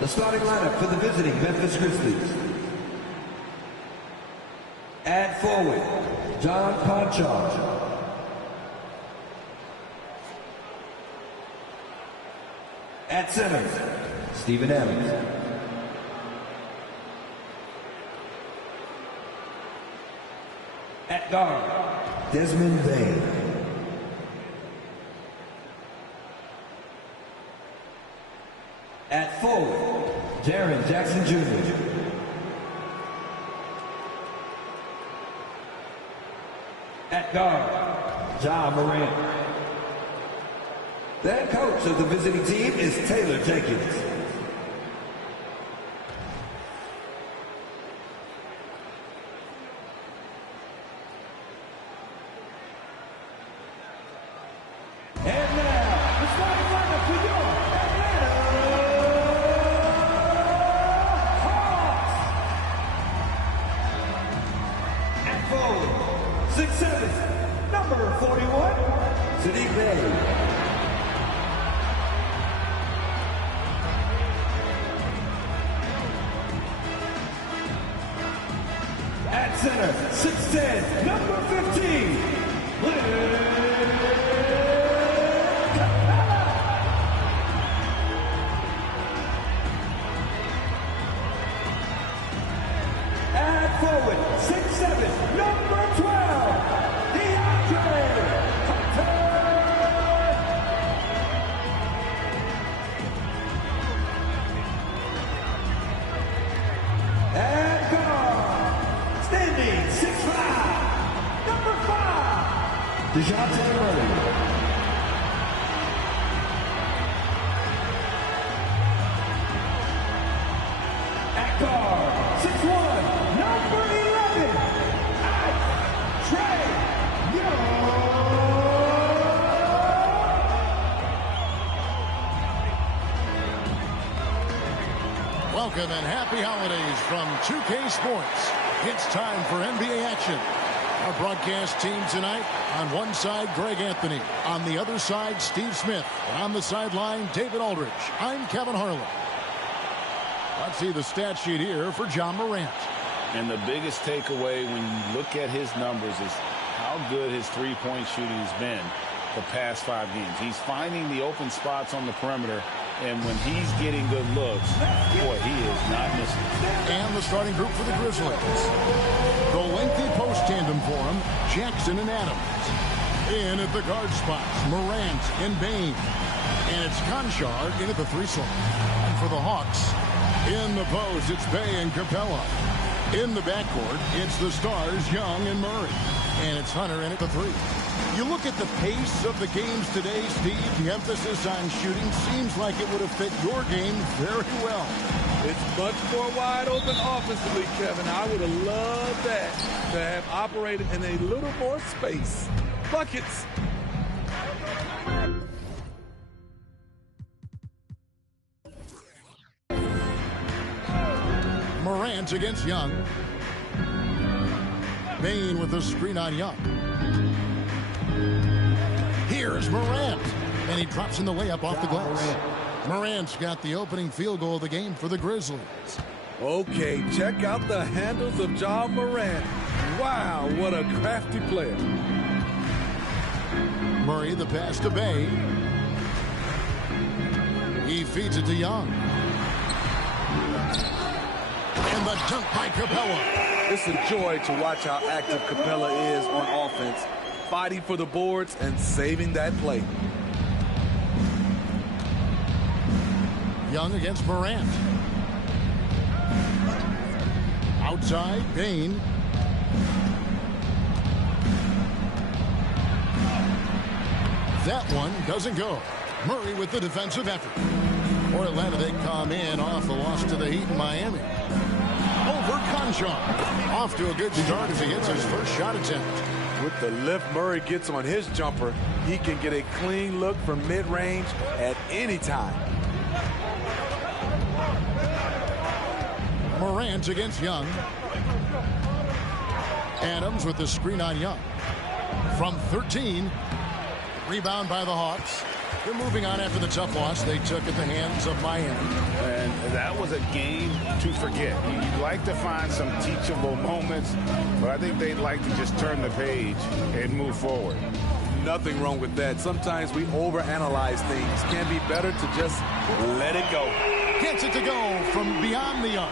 The starting lineup for the visiting Memphis Grizzlies. At forward, John Konchar. At center, Steven Adams. At guard, Desmond Bane. At forward, Jaren Jackson Jr. At guard, Ja Morant. The head coach of the visiting team is Taylor Jenkins. And now, the starting lineup for your Atlanta Hawks. At forward, 6'7", number 41, Saddiq Bey. At center, 6'10", number 15, Clint Capella. At forward, 6'7", number 12, DeAndre Hunter. At guard, standing 6'5", number 5, DeJounte Murray. At guard, 6'1", number 11, Trae Young. Welcome and happy holidays from 2K Sports. It's time for NBA action. Our broadcast team tonight, on one side, Greg Anthony. On the other side, Steve Smith. And on the sideline, David Aldridge. I'm Kevin Harlan. Let's see the stat sheet here for Ja Morant. And the biggest takeaway when you look at his numbers is how good his three-point shooting has been the past 5 games. He's finding the open spots on the perimeter, and when he's getting good looks, boy, he is not missing. And the starting group for the Grizzlies. The lengthy post tandem for him, Jackson and Adams. In at the guard spots, Morant and Bane. And it's Konchar in at the 3 slot. And for the Hawks, in the post, it's Bey and Capella. In the backcourt, it's the stars, Young and Murray. And it's Hunter in at the 3. You look at the pace of the games today, Steve, the emphasis on shooting seems like it would have fit your game very well. It's much more wide open offensively, Kevin. I would have loved that to have operated in a little more space. Buckets. Morant against Young. Bane with the screen on Young. Here's Morant. And he drops in the layup off the glass. Morant's got the opening field goal of the game for the Grizzlies. Okay, check out the handles of Ja Morant. Wow, what a crafty player. Murray the pass to Bey. He feeds it to Young. And the dunk by Capella. It's a joy to watch how active Capella is on offense, fighting for the boards and saving that play. Young against Morant. Outside, Bane. That one doesn't go. Murray with the defensive effort. For Atlanta, they come in off the loss to the Heat in Miami. Over Konchar. Off to a good start as he gets his first shot attempt. With the lift Murray gets on his jumper, he can get a clean look from mid-range at any time. Morant against Young. Adams with the screen on Young. From 13. Rebound by the Hawks. They're moving on after the tough loss they took at the hands of Miami. And that was a game to forget. You'd like to find some teachable moments, but I think they'd like to just turn the page and move forward. Nothing wrong with that. Sometimes we overanalyze things. Can be better to just let it go. Gets it to go from beyond the arc.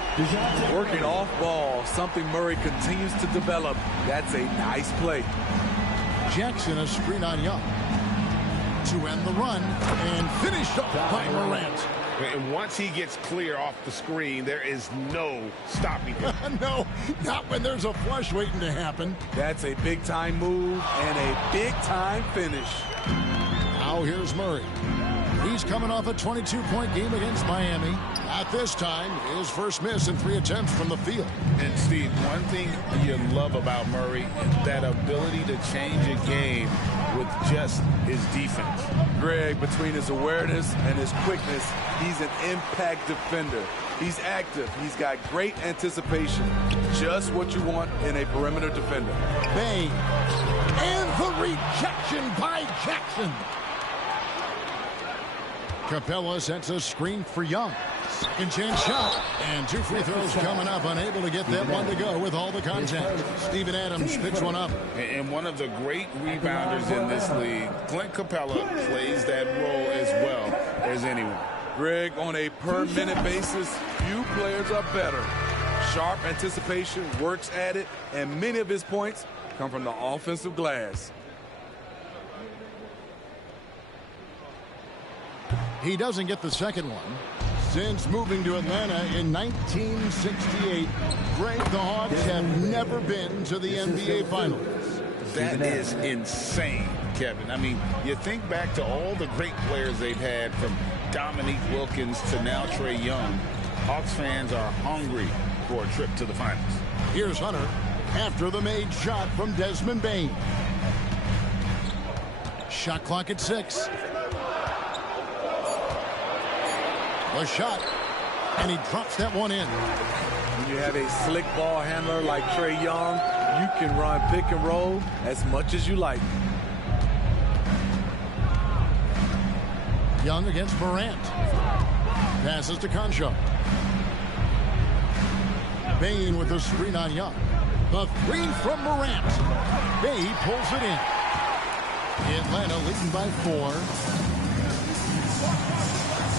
Working off ball, something Murray continues to develop. That's a nice play. Jackson a screen on Young to end the run and finished up by Morant. And once he gets clear off the screen, there is no stopping him. No, not when there's a flush waiting to happen. That's a big-time move and a big-time finish. Now here's Murray. He's coming off a 22-point game against Miami. At this time, his first miss in 3 attempts from the field. And, Steve, one thing you love about Murray is that ability to change a game with just his defense. Greg, between his awareness and his quickness, he's an impact defender. He's active. He's got great anticipation. Just what you want in a perimeter defender. Bane. And the rejection by Jackson. Capella sets a screen for Young. Second chance shot. And 2 free throws coming up. Unable to get that one to go with all the contact. Steven Adams picks one up. And one of the great rebounders in this league, Clint Capella, plays that role as well as anyone. Greg, on a per-minute basis, few players are better. Sharp anticipation, works at it, and many of his points come from the offensive glass. He doesn't get the second one. Since moving to Atlanta in 1968, Greg, the Hawks have never been to the NBA Finals. That is insane, Kevin. I mean, you think back to all the great players they've had, from Dominique Wilkins to now Trae Young. Hawks fans are hungry for a trip to the finals. Here's Hunter after the made shot from Desmond Bane. Shot clock at 6. A shot, and he drops that one in. When you have a slick ball handler like Trae Young, you can run pick and roll as much as you like. Young against Morant. Passes to Concho. Bane with the screen on Young. The 3 from Morant. Bane pulls it in. Atlanta leading by 4.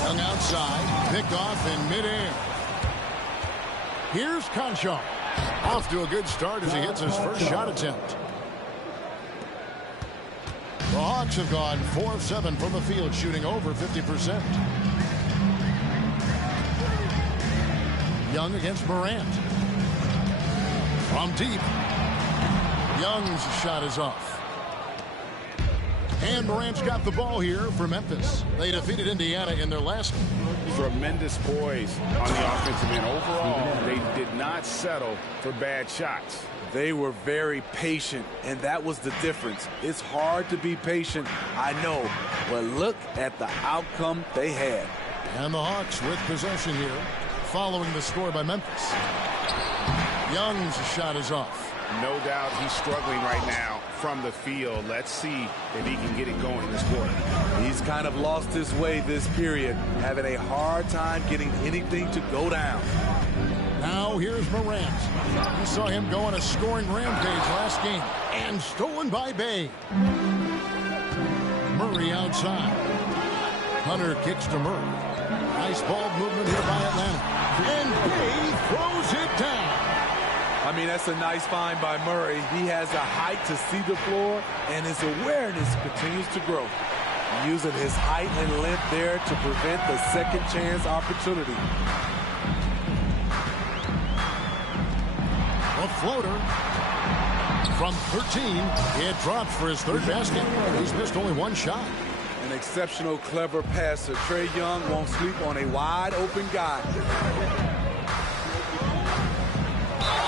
Young outside, picked off in midair. Here's Concho. Off to a good start as he hits his first shot attempt. The Hawks have gone 4 of 7 from the field, shooting over 50%. Young against Morant. From deep. Young's shot is off. And Morant's got the ball here for Memphis. They defeated Indiana in their last one. Tremendous poise on the offensive end. Overall, they did not settle for bad shots. They were very patient, and that was the difference. It's hard to be patient, I know, but look at the outcome they had. And the Hawks with possession here, following the score by Memphis. Young's shot is off. No doubt he's struggling right now from the field. Let's see if he can get it going this quarter. He's kind of lost his way this period, having a hard time getting anything to go down. Now here's Morant. We saw him go on a scoring rampage last game, and stolen by Bey. Murray outside. Hunter kicks to Murray. Nice ball movement here by Atlanta. And Bey throws it down. I mean, that's a nice find by Murray. He has the height to see the floor, and his awareness continues to grow. Using his height and length there to prevent the second chance opportunity. A floater from 13. It drops for his 3rd basket. He's missed only 1 shot. An exceptional, clever passer. Trae Young won't sleep on a wide-open guy.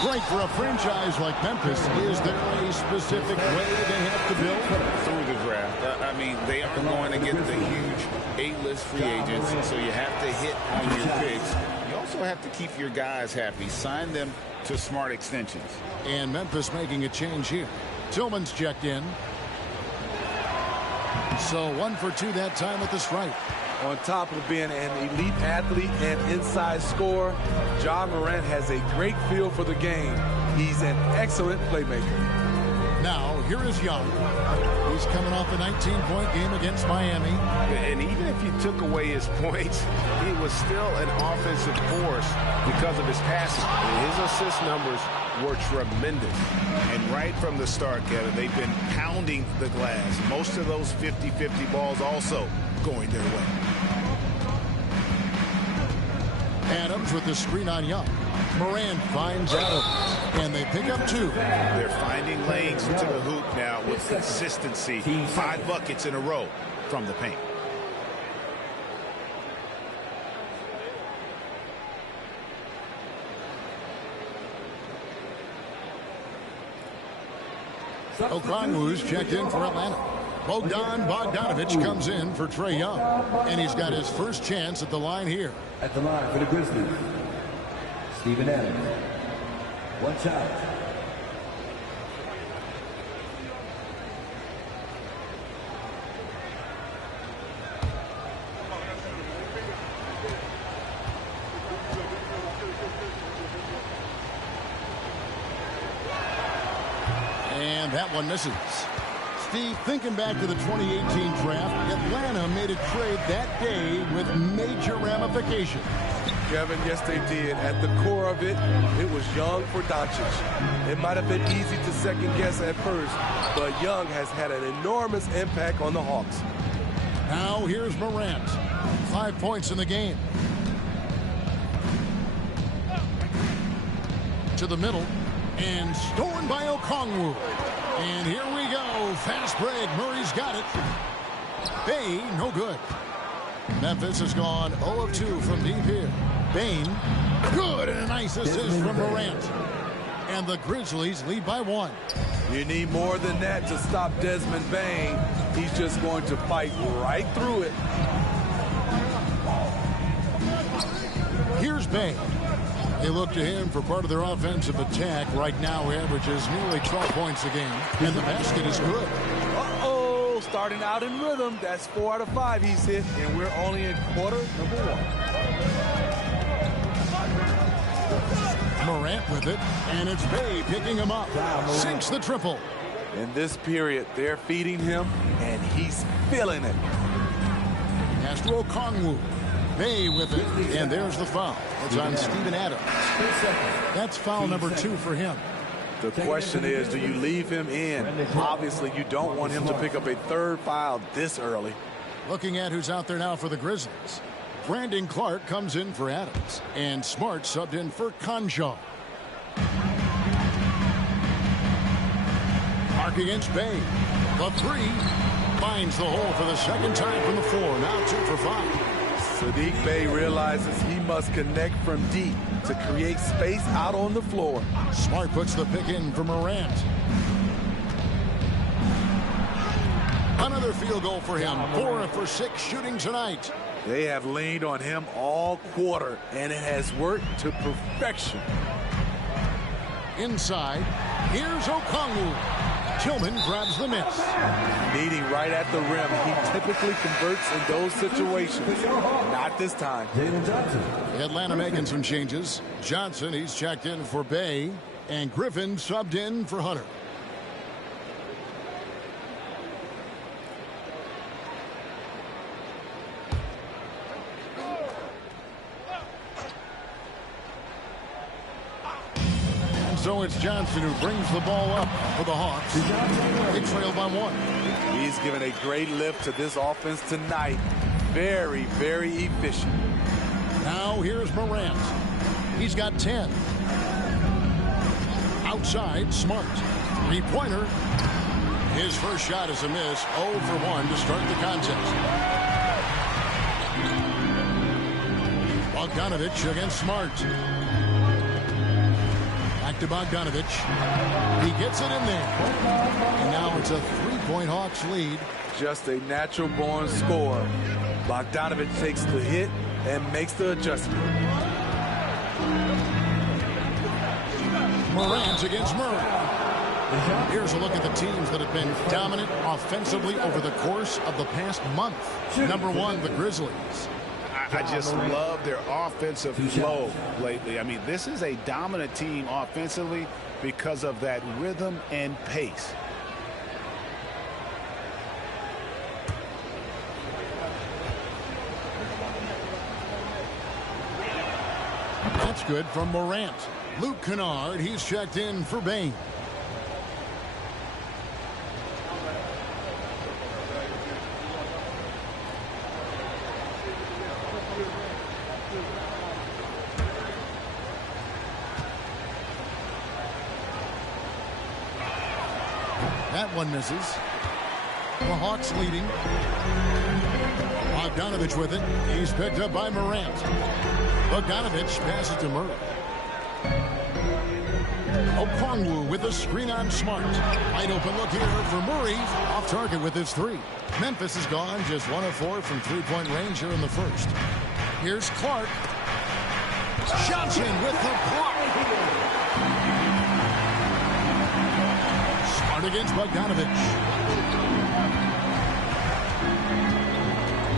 Right, for a franchise like Memphis, is there a specific way they have to build? Through the draft. I mean, they are going to get the huge 8-list free agents, so you have to hit on your picks. You also have to keep your guys happy. Sign them to smart extensions. And Memphis making a change here. Tillman's checked in. So 1 for 2 that time with the strike. On top of being an elite athlete and inside scorer, Ja Morant has a great feel for the game. He's an excellent playmaker. Now, here is Young. He's coming off a 19-point game against Miami. And even if you took away his points, he was still an offensive force because of his passing. His assist numbers were tremendous. And right from the start, Kevin, they've been pounding the glass. Most of those 50-50 balls also going their way. Adams with the screen on Young. Morant finds Adams, and they pick up 2. They're finding lanes into the hoop now with consistency. 5 buckets in a row from the paint. Okongwu's checked in for Atlanta. Bogdan Bogdanovic comes in for Trae Young, and he's got his first chance at the line here. At the line for the Grizzlies, Steven Adams. 1 shot. And that one misses. Steve, thinking back to the 2018 draft, Atlanta made a trade that day with major ramifications. Kevin, yes, they did. At the core of it, it was Young for Doncic. It might have been easy to second guess at first, but Young has had an enormous impact on the Hawks. Now here's Morant. 5 points in the game. To the middle, and stolen by Okongwu. And here we go. Fast break. Murray's got it. Bay, no good. Memphis has gone 0 of 2 from deep here. Bane, good, and a nice assist from Morant. And the Grizzlies lead by 1. You need more than that to stop Desmond Bane. He's just going to fight right through it. Here's Bane. They look to him for part of their offensive attack. Right now, he averages nearly 12 points a game, and the basket is good. Uh-oh, starting out in rhythm. That's 4 out of 5 he's hit, and we're only in quarter number 1. Morant with it, and it's Bay picking him up. Sinks the triple. In this period, they're feeding him, and he's feeling it. Pass to Okongwu. Bay with it, and there's the foul. It's on Steven Adams. That's foul number 2 for him. The question is, do you leave him in? Obviously, you don't want him to pick up a 3rd foul this early. Looking at who's out there now for the Grizzlies. Brandon Clark comes in for Adams, and Smart subbed in for Conjal. Clark against Bay. The 3 finds the hole for the 2nd time from the floor. Now 2 for 5. Saddiq Bey realizes he must connect from deep to create space out on the floor. Smart puts the pick in for Morant. Another field goal for him. 4 for 6 shooting tonight. They have leaned on him all quarter, and it has worked to perfection. Inside, here's Okongwu. Tillman grabs the miss. Meeting right at the rim. He typically converts in those situations. Not this time. Jalen Johnson. Atlanta making some changes. Johnson, he's checked in for Bay, and Griffin subbed in for Hunter. So it's Johnson who brings the ball up for the Hawks. They trail by 1. He's given a great lift to this offense tonight. Very, very efficient. Now here's Morant. He's got 10. Outside, Smart. 3-pointer. His first shot is a miss. 0 for 1 to start the contest. Bogdanovic against Smart. Back to Bogdanovic. He gets it in there. And now it's a 3-point Hawks lead. Just a natural-born scorer. Bogdanovic takes the hit and makes the adjustment. Morant against Murray. Here's a look at the teams that have been dominant offensively over the course of the past month. Number 1, the Grizzlies. I just love their offensive flow lately. I mean, this is a dominant team offensively because of that rhythm and pace. That's good from Morant. Luke Kennard, he's checked in for Bane. That one misses. The Hawks leading. Bogdanovich with it. He's picked up by Morant. Bogdanovich passes to Murray. Okongwu with a screen on Smart. Wide open look here for Murray. Off target with his 3. Memphis is gone. Just 1 of 4 from 3-point range here in the first. Here's Clark. Johnson with the block. Smart against Bogdanovich.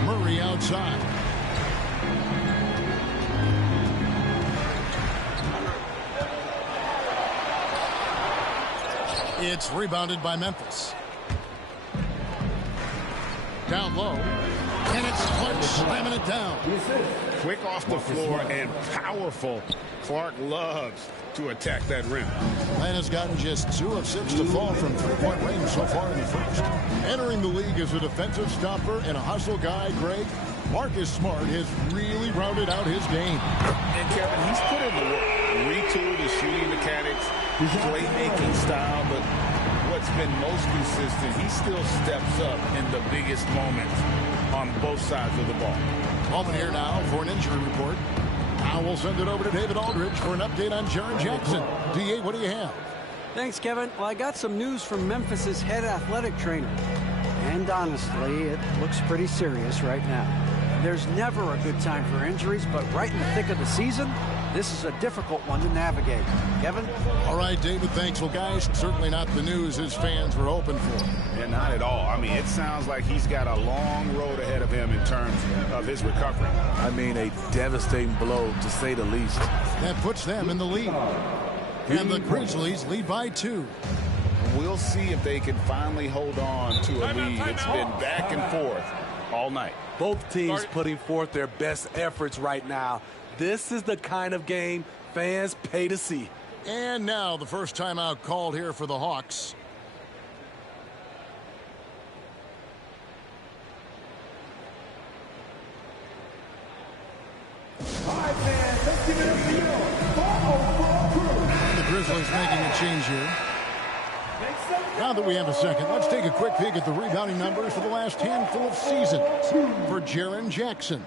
Murray outside. It's rebounded by Memphis. Down low. And it's Clark slamming it down. Quick off the floor and powerful. Clark loves to attack that rim. Atlanta's gotten just 2 of 6 to fall from 3-point range so far in the first. Entering the league as a defensive stopper and a hustle guy, Greg, Marcus Smart has really rounded out his game. And Kevin, he's put in the work. Retooled his shooting mechanics, playmaking style, but what's been most consistent, he still steps up in the biggest moments on both sides of the ball. Moment here now for an injury report. Now we'll send it over to David Aldridge for an update on Jaren Jackson. D.A., what do you have? Thanks, Kevin. Well, I got some news from Memphis's head athletic trainer. And honestly, it looks pretty serious right now. There's never a good time for injuries, but right in the thick of the season, this is a difficult one to navigate. Kevin? All right, David, thanks. Well, guys, certainly not the news his fans were hoping for. Yeah, not at all. I mean, it sounds like he's got a long road ahead of him in terms of his recovery. I mean, a devastating blow, to say the least. That puts them in the lead. And the Grizzlies lead by 2. We'll see if they can finally hold on to a lead. It's been back and forth all night. Both teams putting forth their best efforts right now. This is the kind of game fans pay to see. And now the first timeout called here for the Hawks. And the Grizzlies making a change here. Now that we have a second, let's take a quick peek at the rebounding numbers for the last handful of seasons for Jaren Jackson.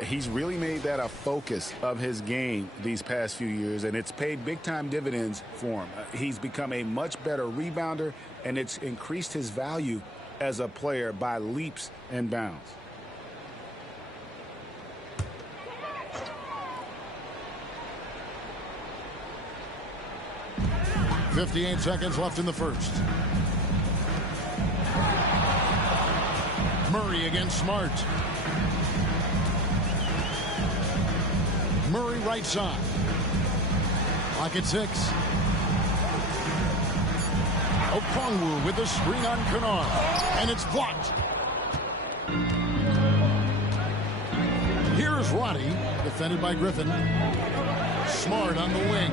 He's really made that a focus of his game these past few years, and it's paid big-time dividends for him. He's become a much better rebounder, and it's increased his value as a player by leaps and bounds. .58 seconds left in the first. Murray against Smart. Murray right side. Clock at 6. Okongwu with the screen on Kennard. And it's blocked. Here's Roddy, defended by Griffin. Smart on the wing.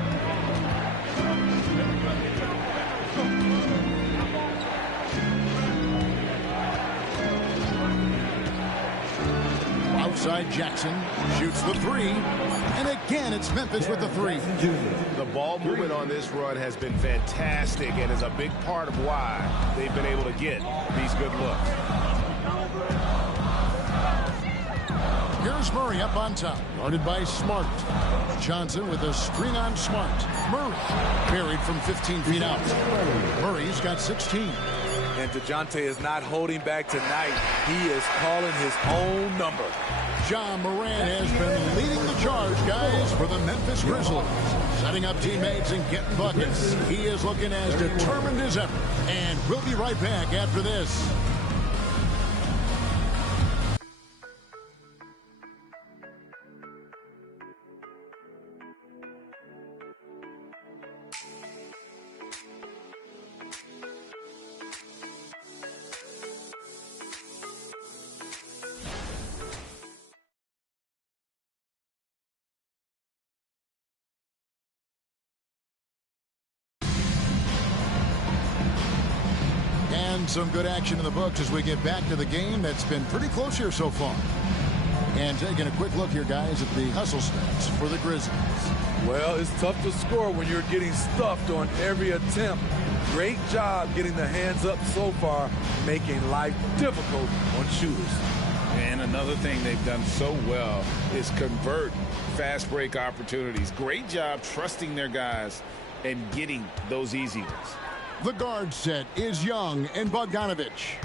Outside Jackson shoots the 3, and again it's Memphis with the 3. The ball movement on this run has been fantastic and is a big part of why they've been able to get these good looks. Here's Murray up on top, guarded by Smart. Johnson with a screen on Smart. Murray buried from 15 feet out. Murray's got 16. And DeJounte is not holding back tonight. He is calling his own number. Ja Morant has been leading the charge, guys, for the Memphis Grizzlies. Setting up teammates and getting buckets. He is looking as determined as ever. And we'll be right back after this. Some good action in the books as we get back to the game that's been pretty close here so far. And taking a quick look here, guys, at the hustle stats for the Grizzlies. Well, it's tough to score when you're getting stuffed on every attempt. Great job getting the hands up so far, making life difficult on shooters. And another thing they've done so well is convert fast break opportunities. Great job trusting their guys and getting those easy ones. The guard set is Young and Bogdanovich.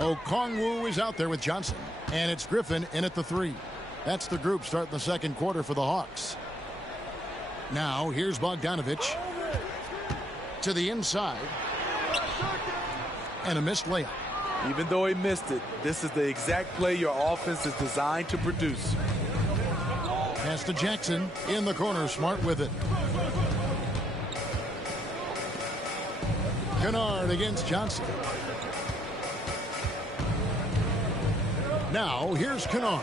Okongwu is out there with Johnson. And it's Griffin in at the 3. That's the group starting the second quarter for the Hawks. Now here's Bogdanovich to the inside. And a missed layup. Even though he missed it, this is the exact play your offense is designed to produce. Pass to Jackson in the corner. Smart with it. Kennard against Johnson. Now here's Kennard.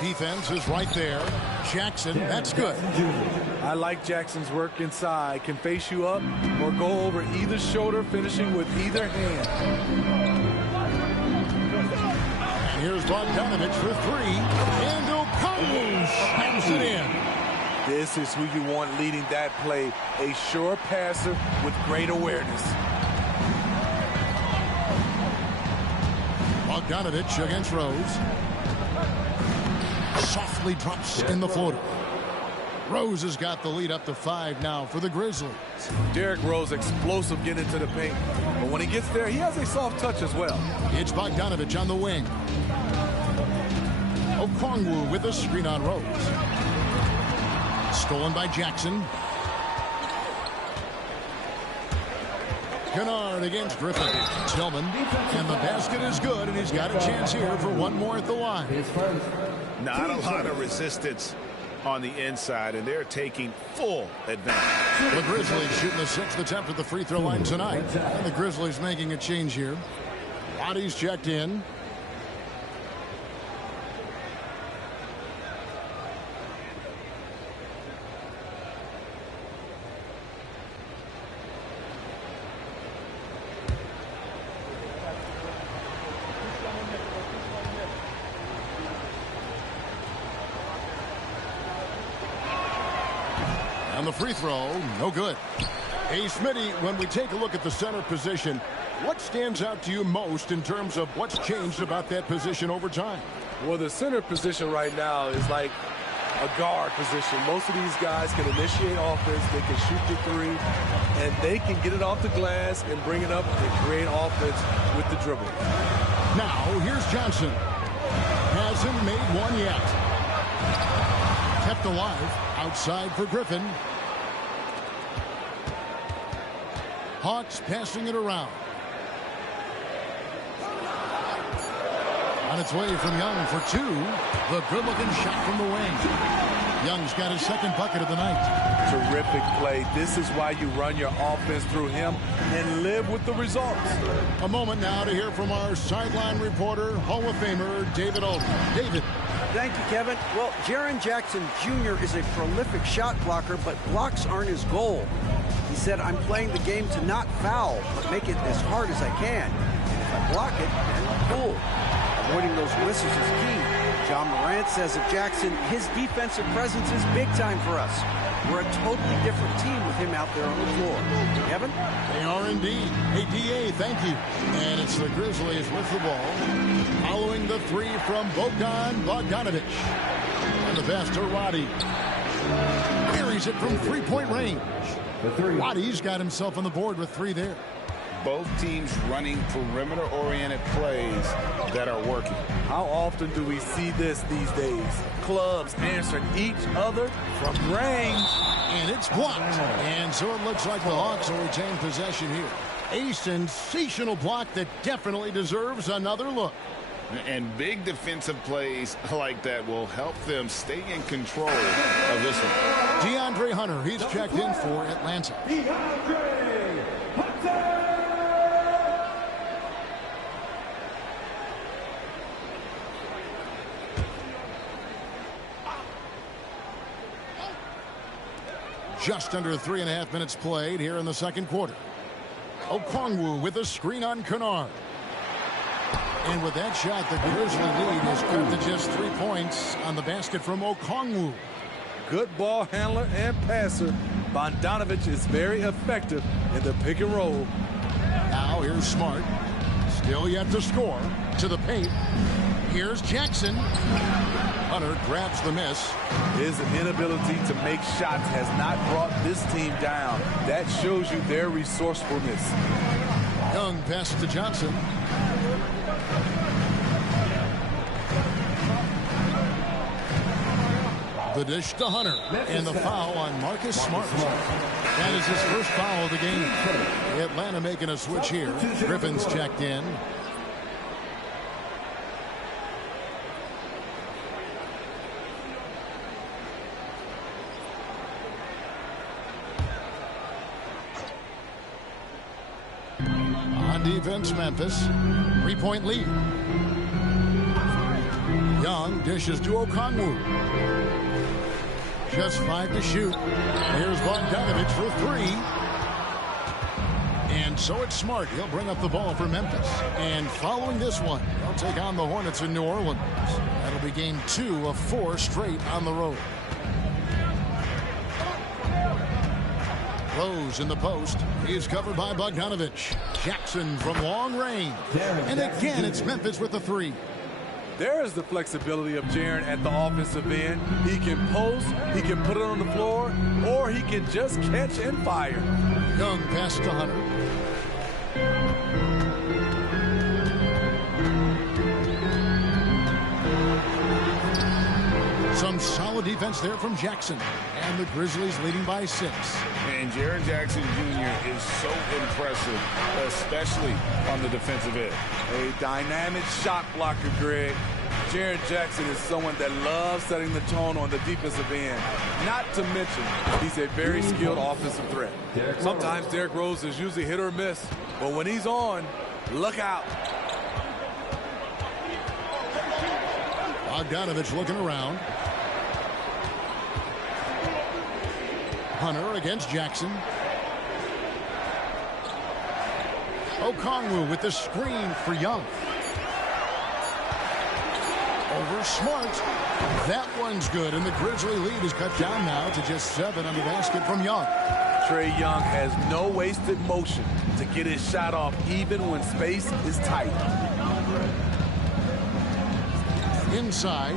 Defense is right there. Jackson, that's good. I like Jackson's work inside. Can face you up or go over either shoulder, finishing with either hand. And here's Bogdanovich for 3. And Okongwu slams it in. This is who you want leading that play. A sure passer with great awareness. Bogdanovich against Rose. Softly drops in the floater. Rose has got the lead up to 5 now for the Grizzlies. Derrick Rose explosive getting into the paint. But when he gets there, he has a soft touch as well. It's Bogdanovich on the wing. Okongwu with a screen on Rose. Stolen by Jackson. Kennard against Griffin. Tillman. And the basket is good, and he's got a chance here for one more at the line. Not a lot of resistance on the inside, and they're taking full advantage. The Grizzlies shooting the 6th attempt at the free throw line tonight. And the Grizzlies making a change here. Waddy's checked in. And the free throw, no good. Hey, Smitty, when we take a look at the center position, what stands out to you most in terms of what's changed about that position over time? Well, the center position right now is like a guard position. Most of these guys can initiate offense, they can shoot the 3, and they can get it off the glass and bring it up and create offense with the dribble. Now, here's Johnson. Hasn't made one yet. Kept alive outside for Griffin. Hawks passing it around. On its way from Young for 2. The good-looking shot from the wing. Young's got his second bucket of the night. Terrific play. This is why you run your offense through him and live with the results. A moment now to hear from our sideline reporter, Hall of Famer David Aldridge. David. Thank you, Kevin. Well, Jaren Jackson Jr. is a prolific shot blocker, but blocks aren't his goal. He said, I'm playing the game to not foul, but make it as hard as I can. And if I block it, then cool. Avoiding those whistles is key. Ja Morant says of Jackson, his defensive presence is big time for us. We're a totally different team with him out there on the floor. Kevin? They are indeed. Hey, D.A., thank you. And it's the Grizzlies with the ball. Following the 3 from Bogdanovich. And the pass to Roddy. Buries it from 3-point range. Waddy's got himself on the board with 3 there. both teams running perimeter-oriented plays that are working. How often do we see this these days? Clubs answering each other from range. And it's blocked. And so it looks like the Hawks will retain possession here. A sensational block that definitely deserves another look. And big defensive plays like that will help them stay in control of this one. DeAndre Hunter, he's checked in for Atlanta. DeAndre Hunter. Just under 3.5 minutes played here in the second quarter. Okongwu with a screen on Kennard. And with that shot, the Grizzly lead is cut to just 3 points on the basket from Okongwu. Good ball handler and passer. Bogdanovic is very effective in the pick and roll. Now here's Smart. Still yet to score. To the paint. Here's Jackson. Hunter grabs the miss. His inability to make shots has not brought this team down. That shows you their resourcefulness. Young pass to Johnson. The dish to Hunter. And the foul on Marcus Smart. That is his first foul of the game. Atlanta making a switch here. Griffin's checked in. On defense, Memphis. 3-point lead. Young dishes to Okongwu. Just 5 to shoot. Here's Bogdanovic for 3. And so it's Smart. He'll bring up the ball for Memphis. And following this one, they'll take on the Hornets in New Orleans. That'll be game 2 of 4 straight on the road. Rose in the post. He's covered by Bogdanovic. Jackson from long range. And again, it's Memphis with the 3. There is the flexibility of Jaren at the offensive end. He can post, he can put it on the floor, or he can just catch and fire. Young pass to Hunter. Some solid defense there from Jackson. And the Grizzlies leading by 6. And Jaren Jackson Jr. is so impressive, especially on the defensive end. A dynamic shot blocker, Greg. Jaren Jackson is someone that loves setting the tone on the defensive end. Not to mention, he's a very skilled offensive threat. Sometimes Derrick Rose is usually hit or miss, but when he's on, look out. Bogdanovic looking around. Hunter against Jackson. Okongwu with the screen for Young. Over Smart. That one's good, and the Grizzly lead is cut down now to just 7 on the basket from Young. Trae Young has no wasted motion to get his shot off even when space is tight. Inside.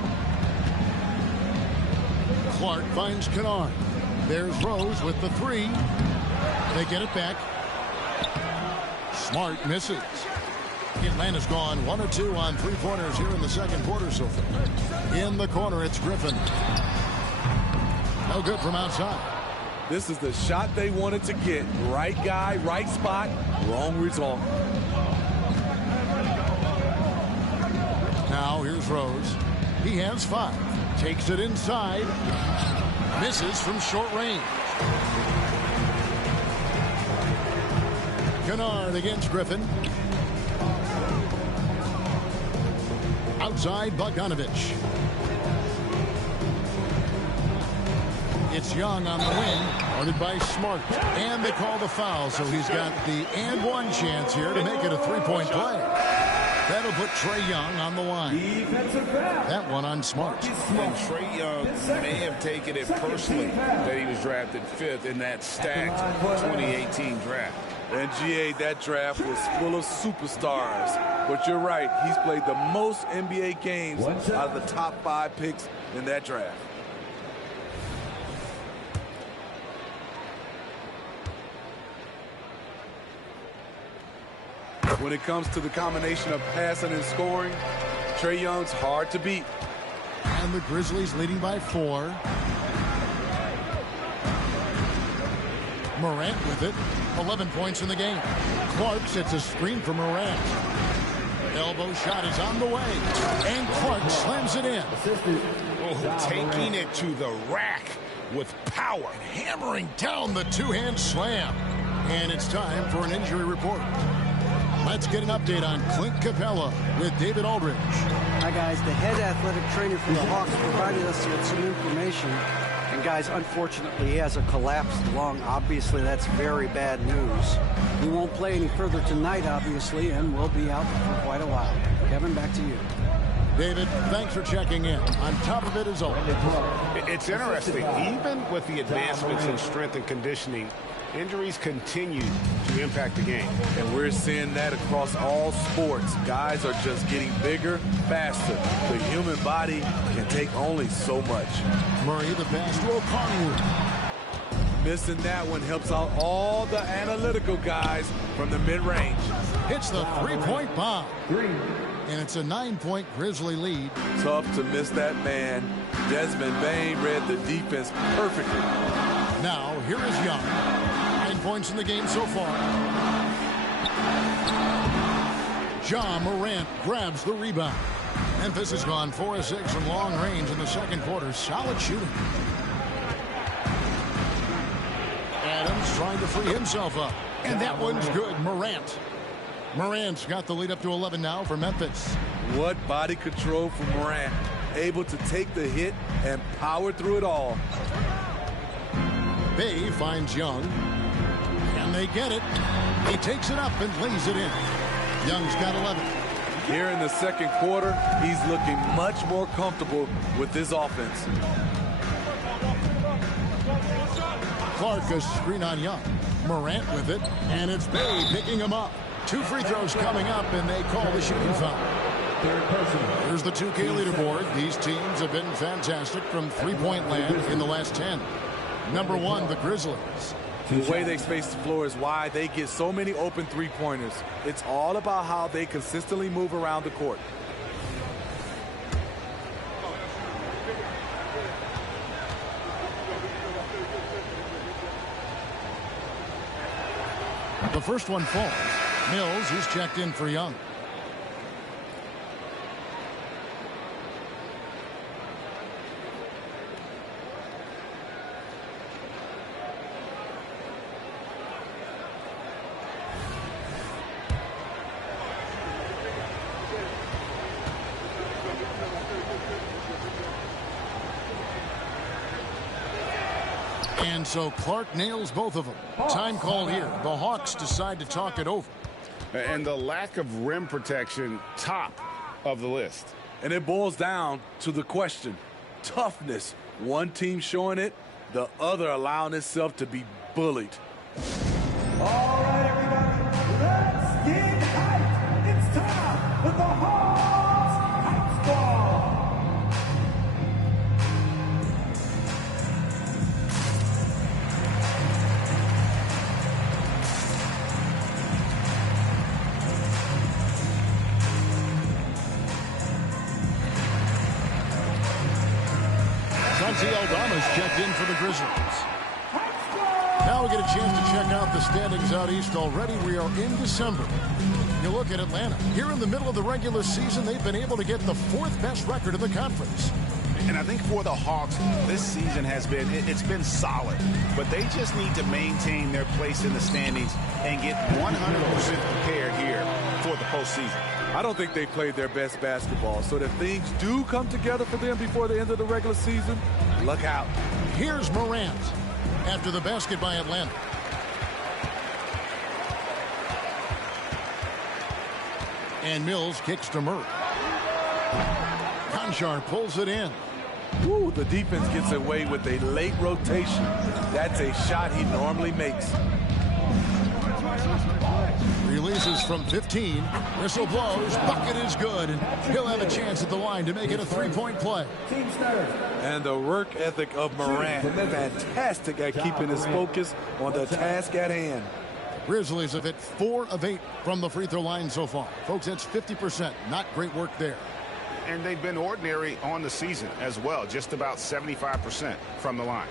Clark finds Kennard. There's Rose with the 3. They get it back. Smart misses. Atlanta's gone 1 or 2 on 3-pointers here in the second quarter so far. In the corner, it's Griffin. No good from outside. This is the shot they wanted to get. Right guy, right spot, wrong result. Now here's Rose. He has 5. Takes it inside. Misses from short range. Kennard against Griffin. Outside Bogdanovic. It's Young on the wing, guarded by Smart. And they call the foul, so he's got the and 1 chance here to make it a 3-point play. That'll put Trae Young on the line. That one on Smart. And Trae Young may have taken it personally that he was drafted 5th in that stacked 2018 draft. And GA, that draft was full of superstars. But you're right, he's played the most NBA games out of the top 5 picks in that draft. When it comes to the combination of passing and scoring, Trae Young's hard to beat. And the Grizzlies leading by 4. Morant with it. 11 points in the game. Clark sets a screen for Morant. Elbow shot is on the way. And Clark slams it in. Oh, taking it to the rack with power. Hammering down the two-hand slam. And it's time for an injury report. Let's get an update on Clint Capella with David Aldridge. Hi, guys. The head athletic trainer for the Hawks provided us with some information. And, guys, unfortunately, he has a collapsed lung. Obviously, that's very bad news. He won't play any further tonight, obviously, and will be out for quite a while. Kevin, back to you. David, thanks for checking in. On top of it as always. It's interesting. Even with the advancements in strength and conditioning, injuries continue to impact the game. And we're seeing that across all sports. Guys are just getting bigger, faster. The human body can take only so much. Murray the pass to Okongwu. Missing that one helps out all the analytical guys from the mid-range. Hits the three-point bomb. And it's a 9-point Grizzly lead. Tough to miss that man. Desmond Bane read the defense perfectly. Now, here is Young. 9 points in the game so far. Ja Morant grabs the rebound. Memphis has gone 4 of 6 from long range in the second quarter. Solid shooting. Adams trying to free himself up. And that one's good. Morant's got the lead up to 11 now for Memphis. What body control from Morant. Able to take the hit and power through it all. Bay finds Young. And they get it. He takes it up and lays it in. Young's got 11. Here in the second quarter, he's looking much more comfortable with this offense. Clark a screen on Young. Morant with it. And it's Bay picking him up. 2 free throws coming up, and they call the shooting foul. Here's the 2K leaderboard. These teams have been fantastic from three-point land in the last 10. Number 1, the Grizzlies. The way they space the floor is why they get so many open three-pointers. It's all about how they consistently move around the court. The first one falls. Mills, who's checked in for Young. And so Clark nails both of them. Time call here. The Hawks decide to talk it over. And the lack of rim protection, top of the list. And it boils down to the question. Toughness. One team showing it, the other allowing itself to be bullied. All right, everybody, let's get hyped. It's time for the Hawks Hype Squad. Chauncey Aldama's checked in for the Grizzlies. Now we get a chance to check out the standings out east already. We are in December. You look at Atlanta. Here in the middle of the regular season, they've been able to get the 4th best record in the conference. And I think for the Hawks, this season has been, it's been solid. But they just need to maintain their place in the standings and get 100% prepared here for the postseason. I don't think they played their best basketball. So if things do come together for them before the end of the regular season, look out. Here's Morant after the basket by Atlanta. And Mills kicks to Murray. Conchar pulls it in. Woo, the defense gets away with a late rotation. That's a shot he normally makes. Releases from 15. Whistle blows. Bucket is good. And he'll have a chance at the line to make it a 3-point play. And the work ethic of Morant. Fantastic at keeping his focus on the task at hand. Grizzlies have hit 4 of 8 from the free throw line so far. Folks, that's 50%. Not great work there. And they've been ordinary on the season as well, just about 75% from the line.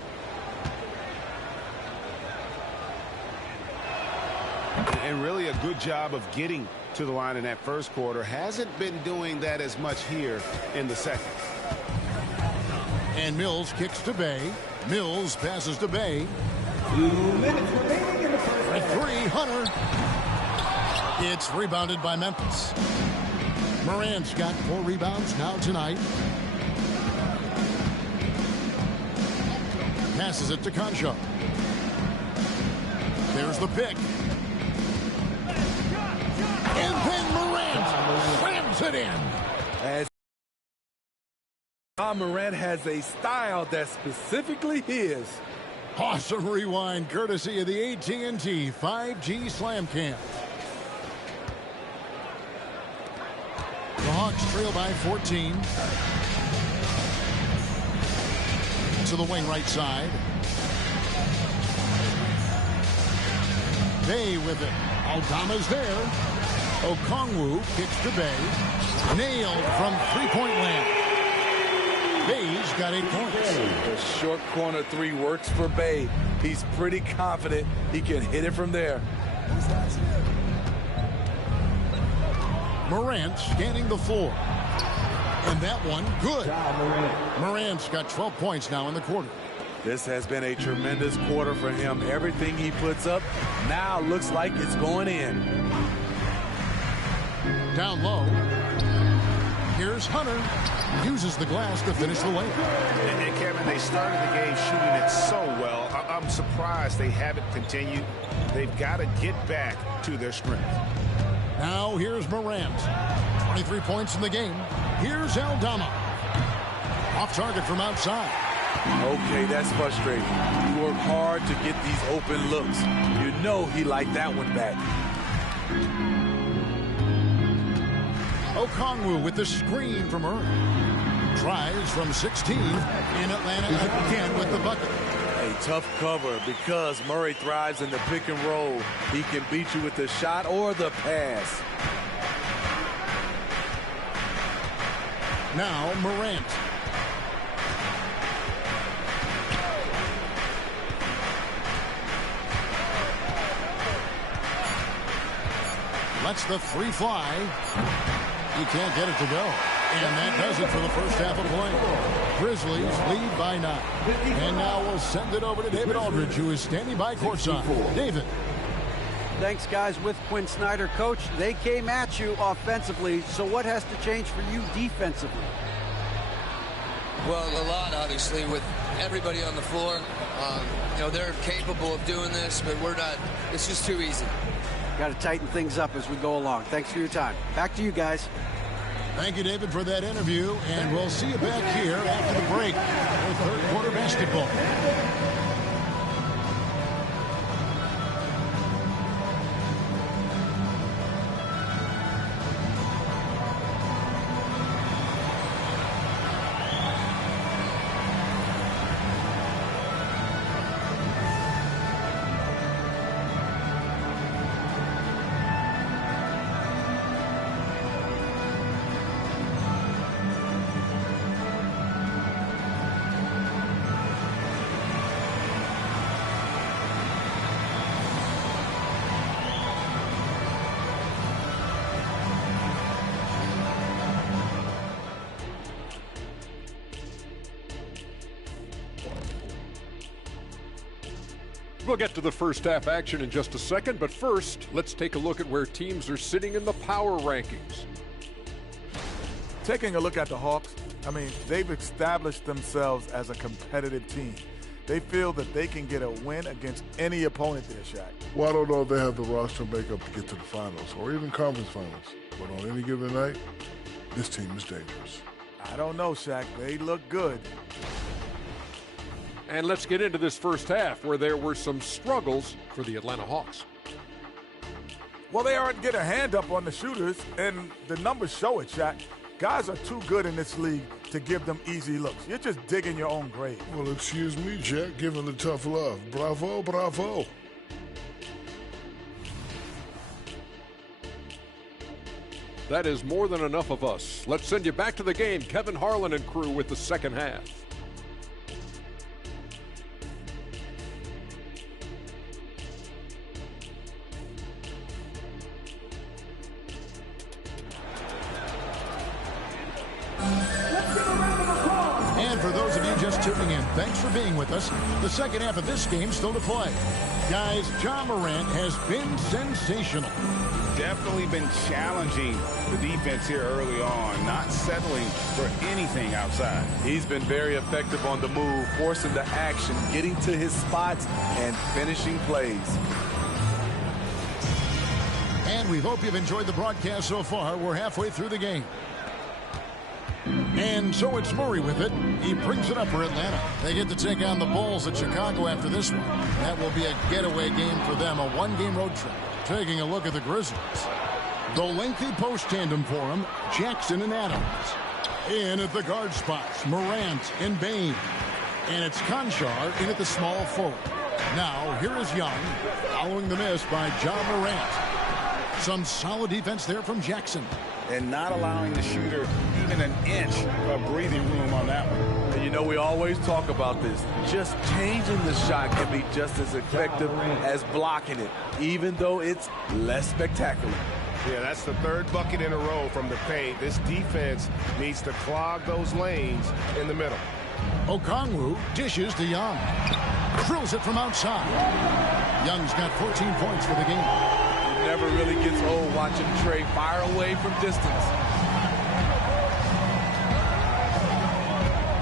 And really a good job of getting to the line in that first quarter. Hasn't been doing that as much here in the second. And Mills kicks to Bay. Mills passes to Bay. 2 minutes remaining in the first half. 3, Hunter. It's rebounded by Memphis. Morant's got 4 rebounds now tonight. Passes it to Concho. There's the pick. And then Morant slams it in. As Ja Morant has a style that's specifically his. Awesome rewind courtesy of the AT&T 5G Slam Cam. The Hawks trail by 14. To the wing right side. Bay with it. Aldama's there. Okongwu kicks to Bay. Nailed from three-point land. Bay's got 8 points. The short corner 3 works for Bay. He's pretty confident he can hit it from there. Morant scanning the floor. And that one, good. Morant's got 12 points now in the quarter. This has been a tremendous quarter for him. Everything he puts up now looks like it's going in. Down low. Here's Hunter. Uses the glass to finish the layup. And Kevin, they started the game shooting it so well. I'm surprised they haven't continued. They've got to get back to their strength. Now here's Morant. 23 points in the game. Here's Aldama. Off target from outside. Okay, that's frustrating. You work hard to get these open looks. You know he liked that one back. Okongwu with the screen from Murray. Tries from 16. And Atlanta again with the bucket. A tough cover because Murray thrives in the pick and roll. He can beat you with the shot or the pass. Now Morant. Lets the 3 fly. He can't get it to go. And that does it for the first half of play. Grizzlies lead by 9. And now we'll send it over to David Aldridge, who is standing by courtside. David. Thanks, guys. With Quinn Snyder, Coach, they came at you offensively. So what has to change for you defensively? Well, a lot, obviously, with everybody on the floor. You know, they're capable of doing this, but we're not. It's just too easy. Got to tighten things up as we go along. Thanks for your time. Back to you guys. Thank you, David, for that interview. And we'll see you back here after the break for third quarter basketball. We'll get to the first half action in just a second, but first, let's take a look at where teams are sitting in the power rankings. Taking a look at the Hawks, I mean, they've established themselves as a competitive team. They feel that they can get a win against any opponent there, Shaq. Well, I don't know if they have the roster makeup to get to the finals or even conference finals. But on any given night, this team is dangerous. I don't know, Shaq. They look good. And let's get into this first half where there were some struggles for the Atlanta Hawks. Well, they aren't getting a hand up on the shooters, and the numbers show it, Shaq. Guys are too good in this league to give them easy looks. You're just digging your own grave. Well, excuse me, Jack, giving the tough love. Bravo, bravo. That is more than enough of us. Let's send you back to the game. Kevin Harlan and crew with the second half. And for those of you just tuning in, thanks for being with us. The second half of this game still to play. Guys, Ja Morant has been sensational. Definitely been challenging the defense here early on, not settling for anything outside. He's been very effective on the move, forcing the action, getting to his spots, and finishing plays. And we hope you've enjoyed the broadcast so far. We're halfway through the game. And so it's Murray with it. He brings it up for Atlanta. They get to take on the Bulls at Chicago after this one. That will be a getaway game for them, a one-game road trip. Taking a look at the Grizzlies. The lengthy post tandem for them, Jackson and Adams. In at the guard spots, Morant and Bane. And it's Conchar in at the small forward. Now, here is Young, following the miss by Ja Morant. Some solid defense there from Jackson. And not allowing the shooter even an inch of breathing room on that one. And you know, we always talk about this. Just changing the shot can be just as effective as blocking it, even though it's less spectacular. Yeah, that's the third bucket in a row from the paint. This defense needs to clog those lanes in the middle. Okongwu dishes to Young. Drills it from outside. Young's got 14 points for the game. It never really gets old watching Trey fire away from distance.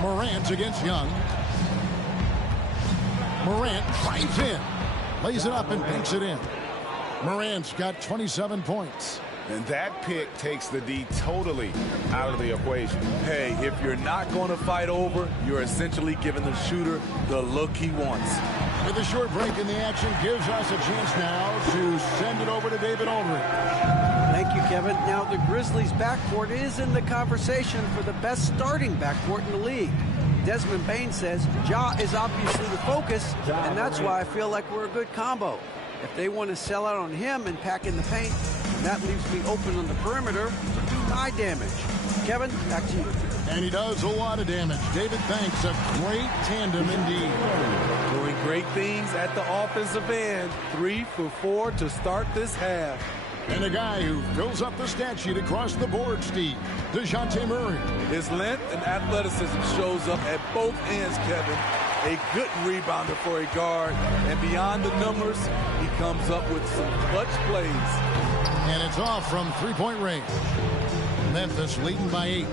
Morant against Young. Morant drives in. Lays it up and banks it in. Morant's got 27 points. And that pick takes the D totally out of the equation. Hey, if you're not going to fight over, you're essentially giving the shooter the look he wants. With a short break in the action, gives us a chance now to send it over to David Aldridge. Thank you, Kevin. Now, the Grizzlies' backcourt is in the conversation for the best starting backcourt in the league. Desmond Bane says Ja is obviously the focus, and that's why I feel like we're a good combo. If they want to sell out on him and pack in the paint, that leaves me open on the perimeter to do my damage. Kevin, back to you. And he does a lot of damage. David, thanks. A great tandem indeed. Doing great things at the offensive end. 3 for 4 to start this half. And a guy who fills up the stat sheet across the board, Steve, DeJounte Murray. His length and athleticism shows up at both ends, Kevin. A good rebounder for a guard. And beyond the numbers, he comes up with some clutch plays. And it's off from three-point range. Memphis leading by 8.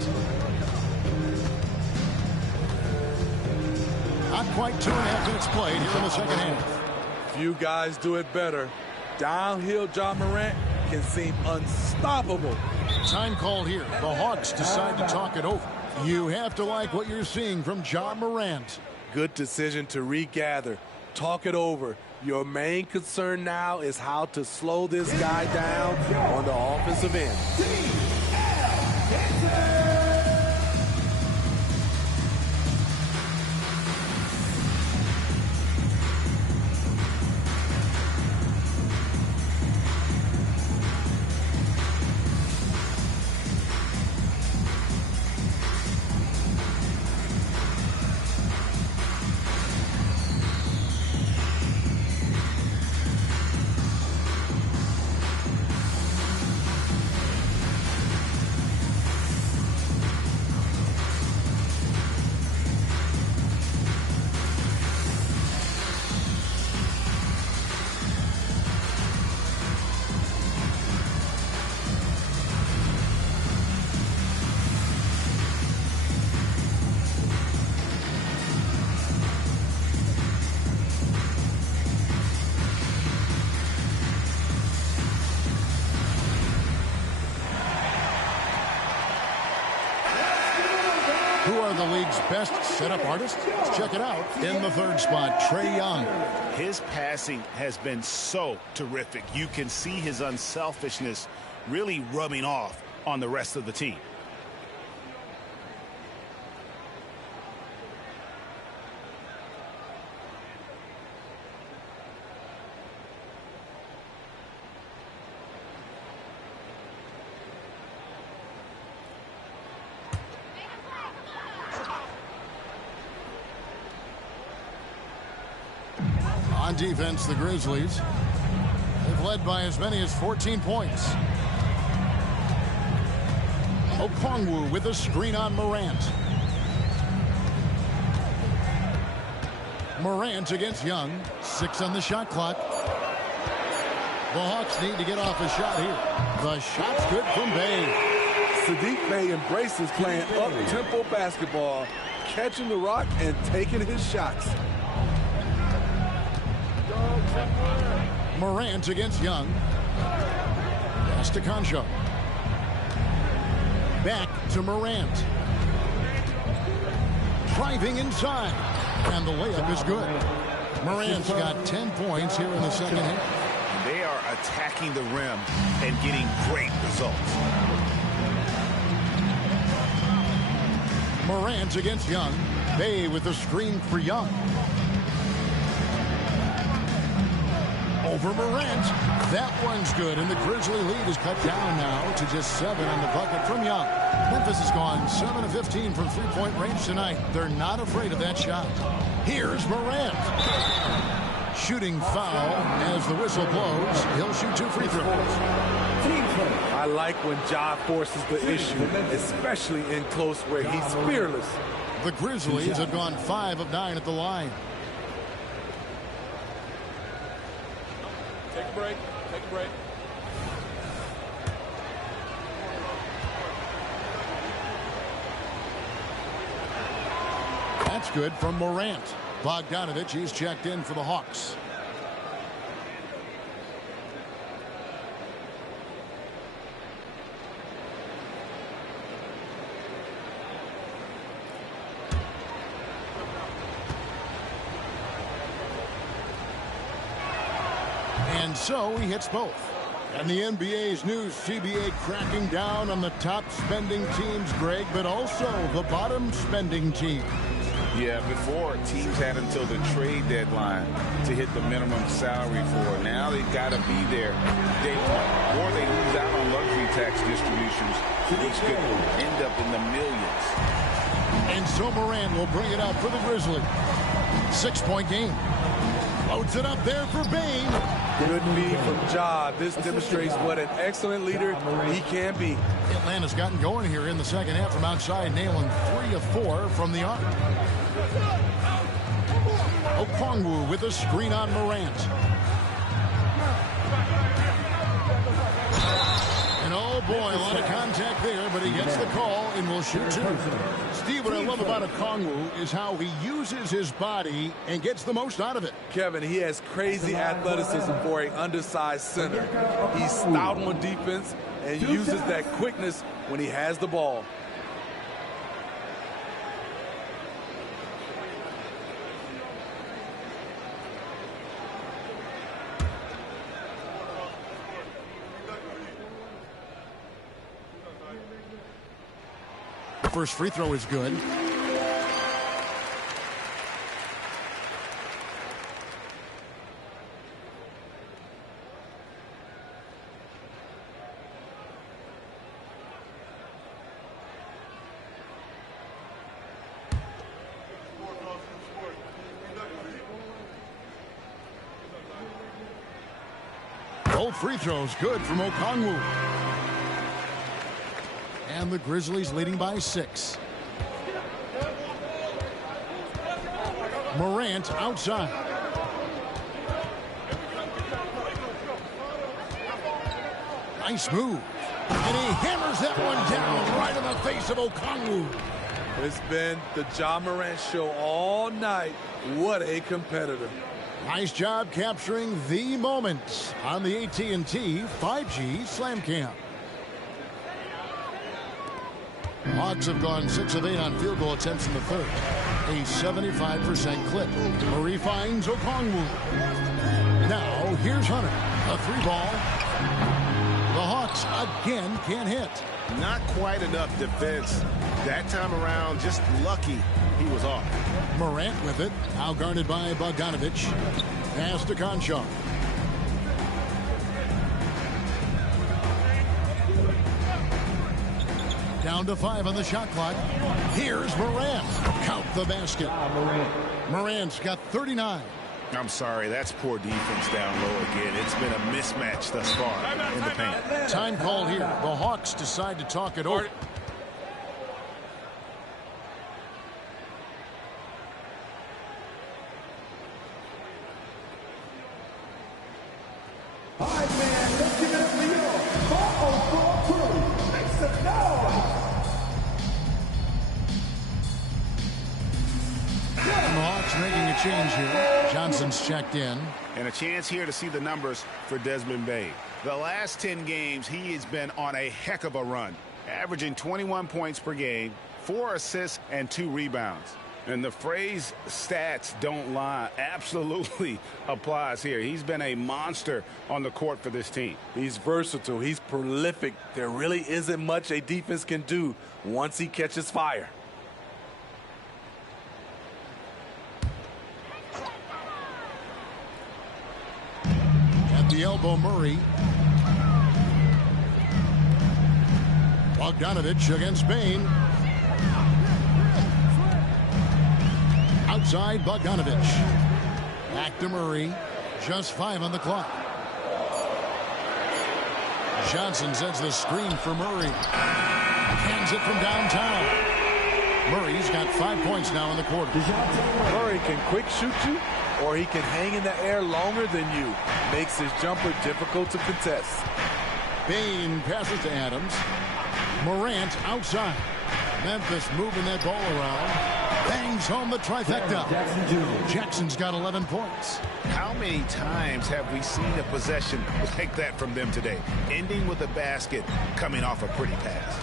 Not quite 2.5 minutes played here in the second half. Few guys do it better. Downhill Ja Morant can seem unstoppable. Time called here. The Hawks decide to talk it over. You have to like what you're seeing from Ja Morant. Good decision to regather. Talk it over. Your main concern now is how to slow this guy down on the offensive end. Who are the league's best setup artists? Let's check it out. In the third spot, Trae Young. His passing has been so terrific. You can see his unselfishness really rubbing off on the rest of the team. On defense, the Grizzlies have led by as many as 14 points. Okongwu with a screen on Morant. Morant against Young. 6 on the shot clock. The Hawks need to get off a shot here. The shot's good from Bey. Saddiq Bey embraces playing up-tempo basketball, catching the rock and taking his shots. Morant against Young. Pass to Concho. Back to Morant. Driving inside. And the layup is good. Morant's got 10 points here in the second half. They are attacking the rim and getting great results. Morant against Young. Bey with the screen for Young. Over Morant. That one's good, and the Grizzly lead is cut down now to just 7 on the bucket from Young. Memphis has gone 7 of 15 from three-point range tonight. They're not afraid of that shot. Here's Morant. Shooting foul as the whistle blows. He'll shoot 2 free throws. I like when Ja forces the issue, especially in close where he's fearless. The Grizzlies have gone 5 of 9 at the line. Take a break. Take a break. That's good from Morant. Bogdanovich, he's checked in for the Hawks. And so he hits both. And the NBA's new CBA cracking down on the top spending teams, Greg, but also the bottom spending teams. Yeah, before teams had until the trade deadline to hit the minimum salary for. Now they've got to be there day one, or they lose out on luxury tax distributions, which could end up in the millions. And so Morant will bring it up for the Grizzlies. 6-point game. Loads it up there for Bey. Good feed from Ja. This demonstrates what an excellent leader he can be. Atlanta's gotten going here in the second half from outside, nailing 3 of 4 from the arc. Okongwu with a screen on Morant. And oh boy, a lot of contact there, but he gets the call and will shoot 2. Steve, what I love about Okongwu is how he uses his body and gets the most out of it. Kevin, he has crazy athleticism for an undersized center. He's stout on defense and uses that quickness when he has the ball. First free throw is good. Both free throws good from Okongwu. And the Grizzlies leading by 6. Morant outside. Nice move. And he hammers that one down right in the face of Okongwu. It's been the Ja Morant show all night. What a competitor. Nice job capturing the moments on the AT&T 5G Slam Cam. Hawks have gone 6 of 8 on field goal attempts in the third. A 75% clip. Murray finds Okongwu. Now here's Hunter. A 3-ball. The Hawks again can't hit. Not quite enough defense. That time around, just lucky he was off. Morant with it. Now guarded by Bogdanovich. Pass to Concho. Down to 5 on the shot clock. Here's Morant. Count the basket. Morant's got 39. I'm sorry, that's poor defense down low again. It's been a mismatch thus far in the paint. Time call here. The Hawks decide to talk it over. Man, let's give it up for you. 404 crew. Make some noise. And the Hawks making a change here. Johnson's checked in. And a chance here to see the numbers for Desmond Bane. The last 10 games, he has been on a heck of a run, averaging 21 points per game, 4 assists, and 2 rebounds. And the phrase stats don't lie absolutely applies here. He's been a monster on the court for this team. He's versatile. He's prolific. There really isn't much a defense can do once he catches fire. At the elbow, Murray. Bogdanovich against Bane. Outside, Bogdanovich. Back to Murray. Just 5 on the clock. Johnson sets the screen for Murray. Hands it from downtown. Murray's got 5 points now in the quarter. Murray can quick shoot you, or he can hang in the air longer than you. Makes his jumper difficult to contest. Bane passes to Adams. Morant outside. Memphis moving that ball around. Bangs home the trifecta. Jackson's got 11 points. How many times have we seen a possession like that from them today? Ending with a basket, coming off a pretty pass.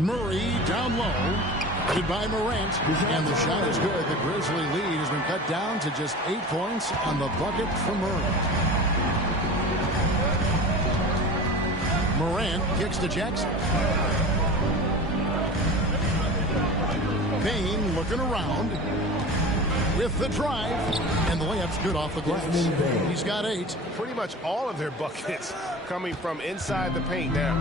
Murray down low. Good by Morant. And the shot is good. The Grizzly lead has been cut down to just 8 points on the bucket for Murray. Morant kicks to Jackson. Bane looking around with the drive, and the layup's good off the glass. He's got 8. Pretty much all of their buckets coming from inside the paint now.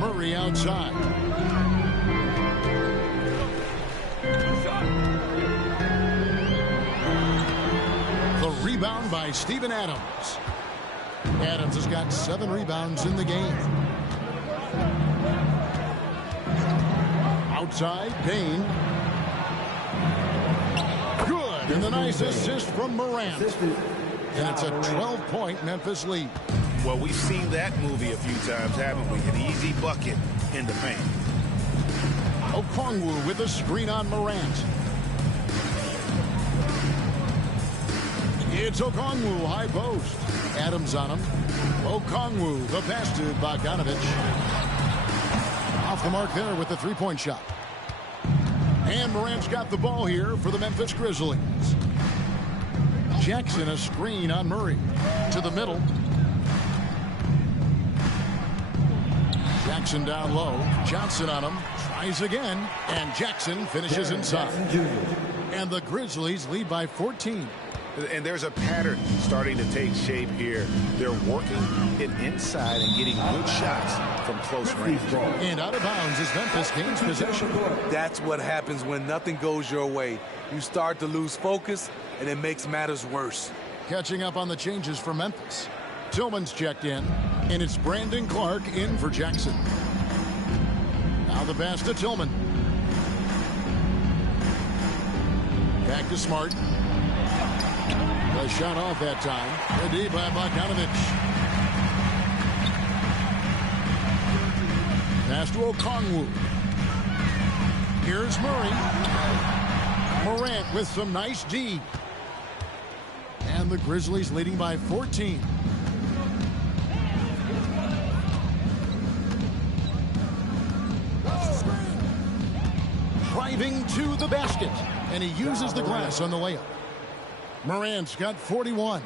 Murray outside. The rebound by Steven Adams. Adams has got 7 rebounds in the game. Outside, Bane. Good. And a nice assist from Morant. And it's a 12-point Memphis lead. Well, we've seen that movie a few times, haven't we? An easy bucket in the paint. Okongwu with a screen on Morant. It's Okongwu, high post. Adams on him. Okongwu, the pass to Bogdanovich. Off the mark there with the 3-point shot. And Morant's got the ball here for the Memphis Grizzlies. Jackson a screen on Murray. To the middle. Jackson down low. Johnson on him. Tries again. And Jackson finishes inside. And the Grizzlies lead by 14. And there's a pattern starting to take shape here. They're working it inside and getting good shots from close range. And out of bounds as Memphis gains possession. That's what happens when nothing goes your way. You start to lose focus, and it makes matters worse. Catching up on the changes for Memphis. Tillman's checked in, and it's Brandon Clark in for Jackson. Now the pass to Tillman. Back to Smart. The shot off that time. Ready by Bogdanovich. Pass to Okongwu. Here's Murray. Morant with some nice D. And the Grizzlies leading by 14. Driving to the basket. And he uses the glass on the layup. Morant's got 41.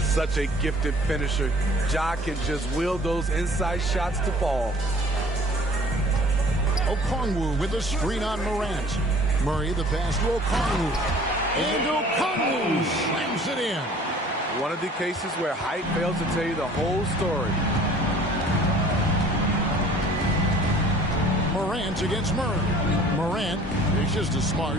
Such a gifted finisher. Ja can just will those inside shots to fall. Okongwu with a screen on Morant. Murray the pass to Okongwu. And Okongwu slams it in. One of the cases where height fails to tell you the whole story. Morant against Murray. Morant dishes to Smart.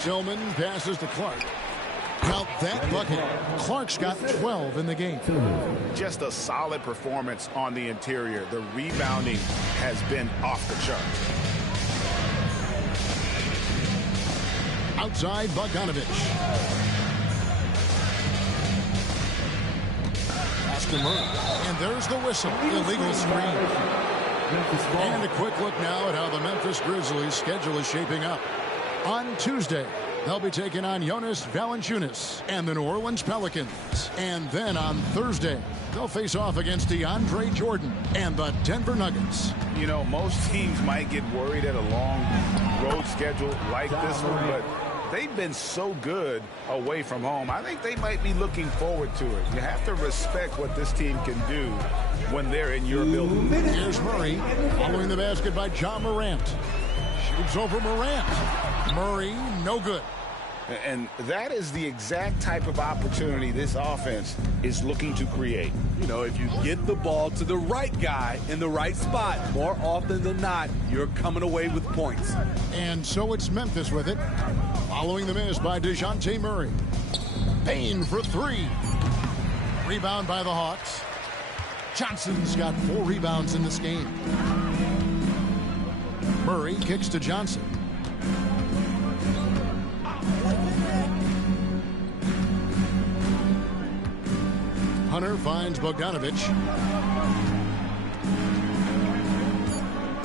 Tillman passes to Clark. Count that bucket. Clark's got 12 in the game. Just a solid performance on the interior. The rebounding has been off the charts. Outside, Bogdanovich. Pass to Murray. And there's the whistle. Illegal screen. And a quick look now at how the Memphis Grizzlies' schedule is shaping up. On Tuesday, they'll be taking on Jonas Valanciunas and the New Orleans Pelicans. And then on Thursday, they'll face off against DeAndre Jordan and the Denver Nuggets. You know, most teams might get worried at a long road schedule like this one, but they've been so good away from home. I think they might be looking forward to it. You have to respect what this team can do when they're in your building. Here's Murray following the basket by Ja Morant. Shoots over Morant. Murray, no good. And that is the exact type of opportunity this offense is looking to create. You know, if you get the ball to the right guy in the right spot, more often than not, you're coming away with points. And so it's Memphis with it. Following the miss by DeJounte Murray. Payne for three. Rebound by the Hawks. Johnson's got 4 rebounds in this game. Murray kicks to Johnson. Hunter finds Bogdanovich.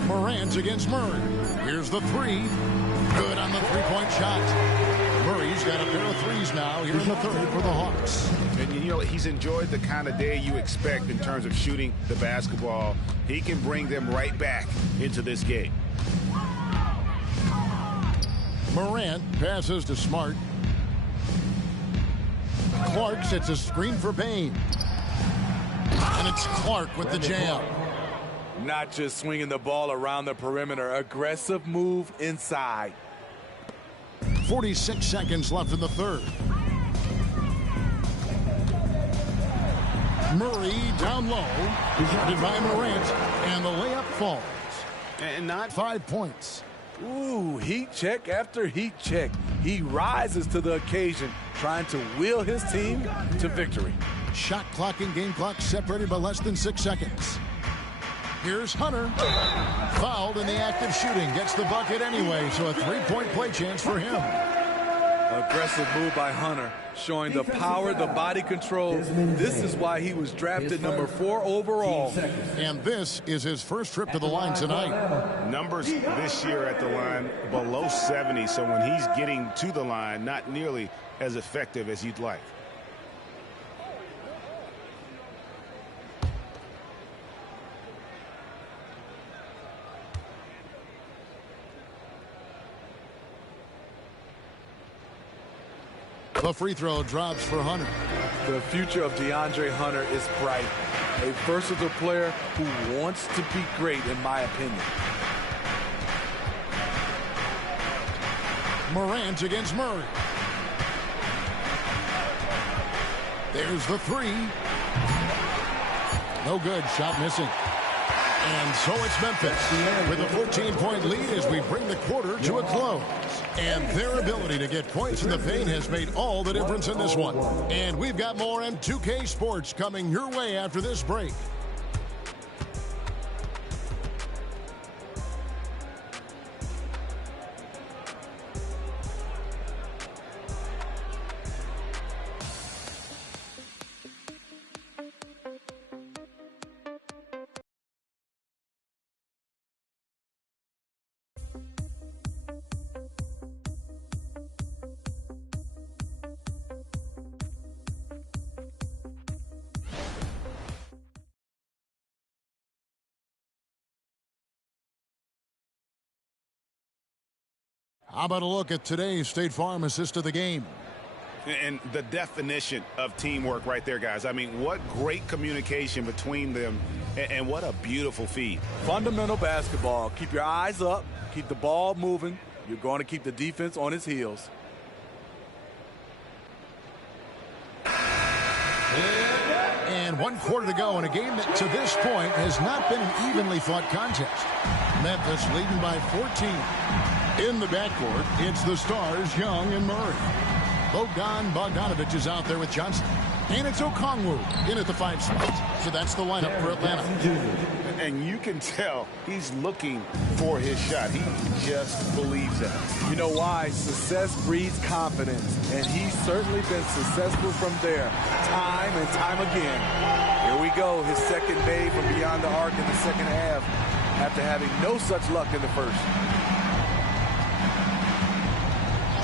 Morant against Murray. Here's the three. Good on the three-point shot. Murray's got a pair of threes now here in the third for the Hawks. And you know, he's enjoyed the kind of day you expect in terms of shooting the basketball. He can bring them right back into this game. Morant passes to Smart. Clark sets a screen for Payne. And it's Clark with the jam. Not just swinging the ball around the perimeter. Aggressive move inside. 46 seconds left in the third. Murray down low. Guarded by Morant. And the layup falls. And not 5 points. Ooh, heat check after heat check. He rises to the occasion, trying to wheel his team to victory. Shot clock and game clock separated by less than 6 seconds. Here's Hunter. Fouled in the act of shooting. Gets the bucket anyway, so a three-point play chance for him. Aggressive move by Hunter, showing the power, the body control. This is why he was drafted number 4 overall. And this is his first trip to the line tonight. Numbers this year at the line below 70, so when he's getting to the line, not nearly as effective as you'd like. The free throw drops for Hunter. The future of DeAndre Hunter is bright. A versatile player who wants to be great, in my opinion. Morant against Murray. There's the three. No good. Shot missing. And so it's Memphis with a 14-point lead as we bring the quarter to a close. And their ability to get points in the paint has made all the difference in this one. And we've got more M2K Sports coming your way after this break. How about a look at today's State Farm assist of the game? And the definition of teamwork right there, guys. I mean, what great communication between them, and what a beautiful feed. Fundamental basketball. Keep your eyes up. Keep the ball moving. You're going to keep the defense on its heels. And 1 quarter to go in a game that to this point has not been an evenly fought contest. Memphis leading by 14. In the backcourt, it's the stars, Young and Murray. Bogdanovich is out there with Johnson. And it's Okongwu in at the 5 spot. So that's the lineup for Atlanta. And you can tell he's looking for his shot. He just believes it. You know why? Success breeds confidence. And he's certainly been successful from there, time and time again. Here we go, his second made from beyond the arc in the second half, after having no such luck in the first.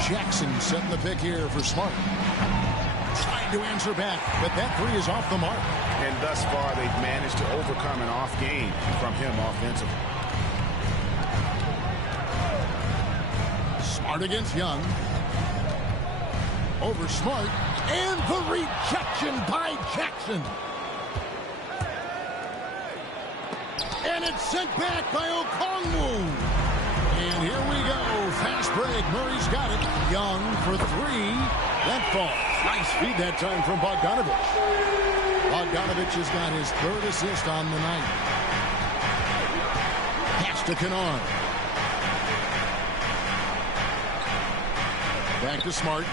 Jackson setting the pick here for Smart. Trying to answer back, but that 3 is off the mark. And thus far, they've managed to overcome an off game from him offensively. Smart against Young. Over Smart. And the rejection by Jackson. And it's sent back by Okongwu. And here we go. Fast break. Murray's got it. Young for 3. That falls. Nice feed that time from Bogdanovich. Bogdanovich has got his 3rd assist on the night. Pass to Kennard. Back to Smart.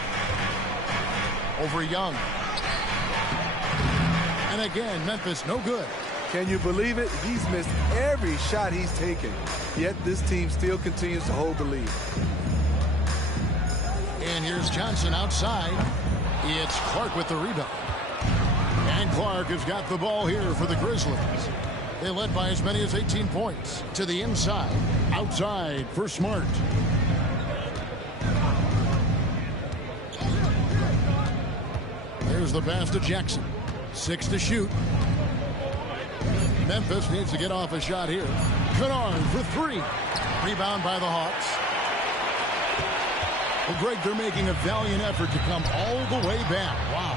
Over Young. And again, Memphis no good. Can you believe it? He's missed every shot he's taken. Yet this team still continues to hold the lead. And here's Johnson outside. It's Clark with the rebound. And Clark has got the ball here for the Grizzlies. They led by as many as 18 points. To the inside. Outside for Smart. There's the pass to Jackson. 6 to shoot. Memphis needs to get off a shot here. Kennard for 3. Rebound by the Hawks. Well, Greg, they're making a valiant effort to come all the way back. Wow.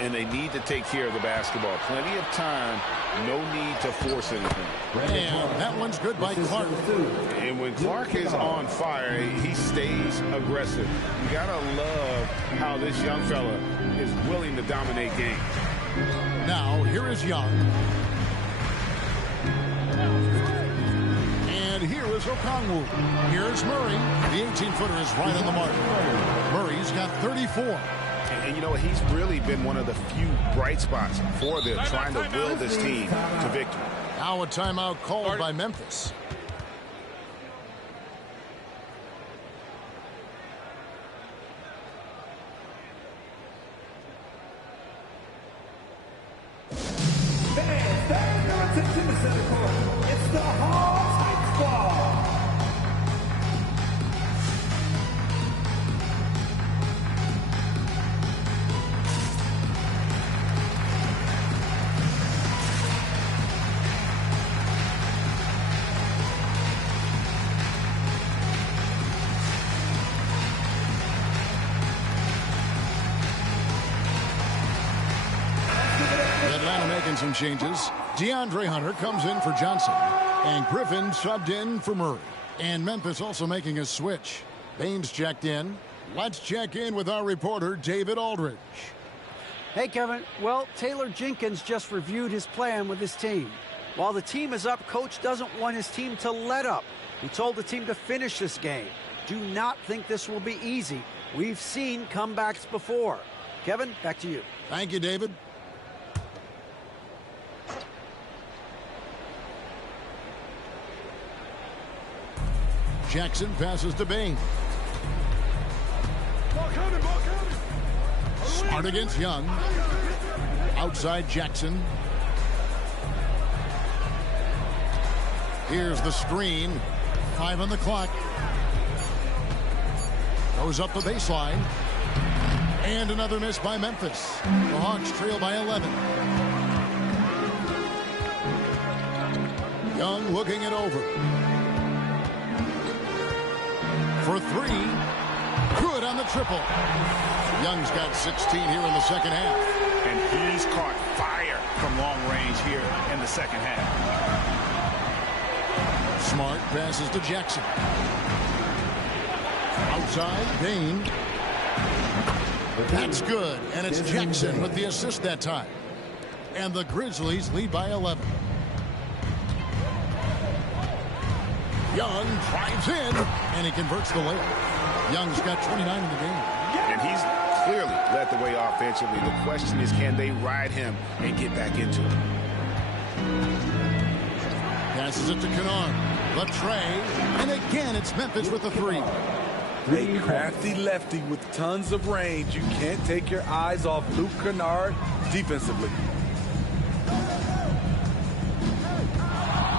And they need to take care of the basketball. Plenty of time. No need to force anything. And that one's good by Clark. And when Clark is on fire, he stays aggressive. You got to love how this young fella is willing to dominate games. Now, here is Young. And here is Okongwu. Here's Murray. The 18-footer is right on the mark. Murray's got 34. And you know, he's really been one of the few bright spots for them, trying to will this team to victory. Now a timeout called by Memphis. Fans, turn your attention to center court. It's the Hawks High Squad. Some changes. DeAndre Hunter comes in for Johnson. And Griffin subbed in for Murray. And Memphis also making a switch. Baines checked in. Let's check in with our reporter, David Aldridge. Hey, Kevin. Well, Taylor Jenkins just reviewed his plan with his team. While the team is up, Coach doesn't want his team to let up. He told the team to finish this game. Do not think this will be easy. We've seen comebacks before. Kevin, back to you. Thank you, David. Jackson passes to Bain. Smart against Young. Outside Jackson. Here's the screen. 5 on the clock. Goes up the baseline. And another miss by Memphis. The Hawks trail by 11. Young looking it over. For 3. Good on the triple. Young's got 16 here in the second half. And he's caught fire from long range here in the second half. Smart passes to Jackson. Outside, Bain. That's good. And it's Jackson with the assist that time. And the Grizzlies lead by 11. Young drives in, and he converts the layup. Young's got 29 in the game. And he's clearly led the way offensively. The question is, can they ride him and get back into it? Passes it to Kennard. The tray. And again, it's Memphis with the three. A crafty lefty with tons of range. You can't take your eyes off Luke Kennard defensively.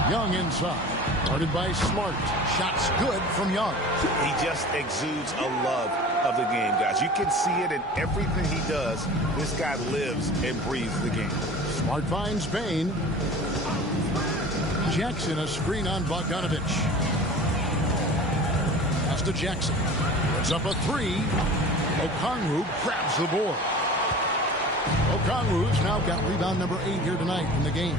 Young inside. Guarded by Smart. Shots good from Young. He just exudes a love of the game, guys. You can see it in everything he does. This guy lives and breathes the game. Smart finds Bain. Jackson, a screen on Bogdanovich. Pass to Jackson. Puts up a three. Okongwu grabs the board. Okongwu's now got rebound number 8 here tonight in the game.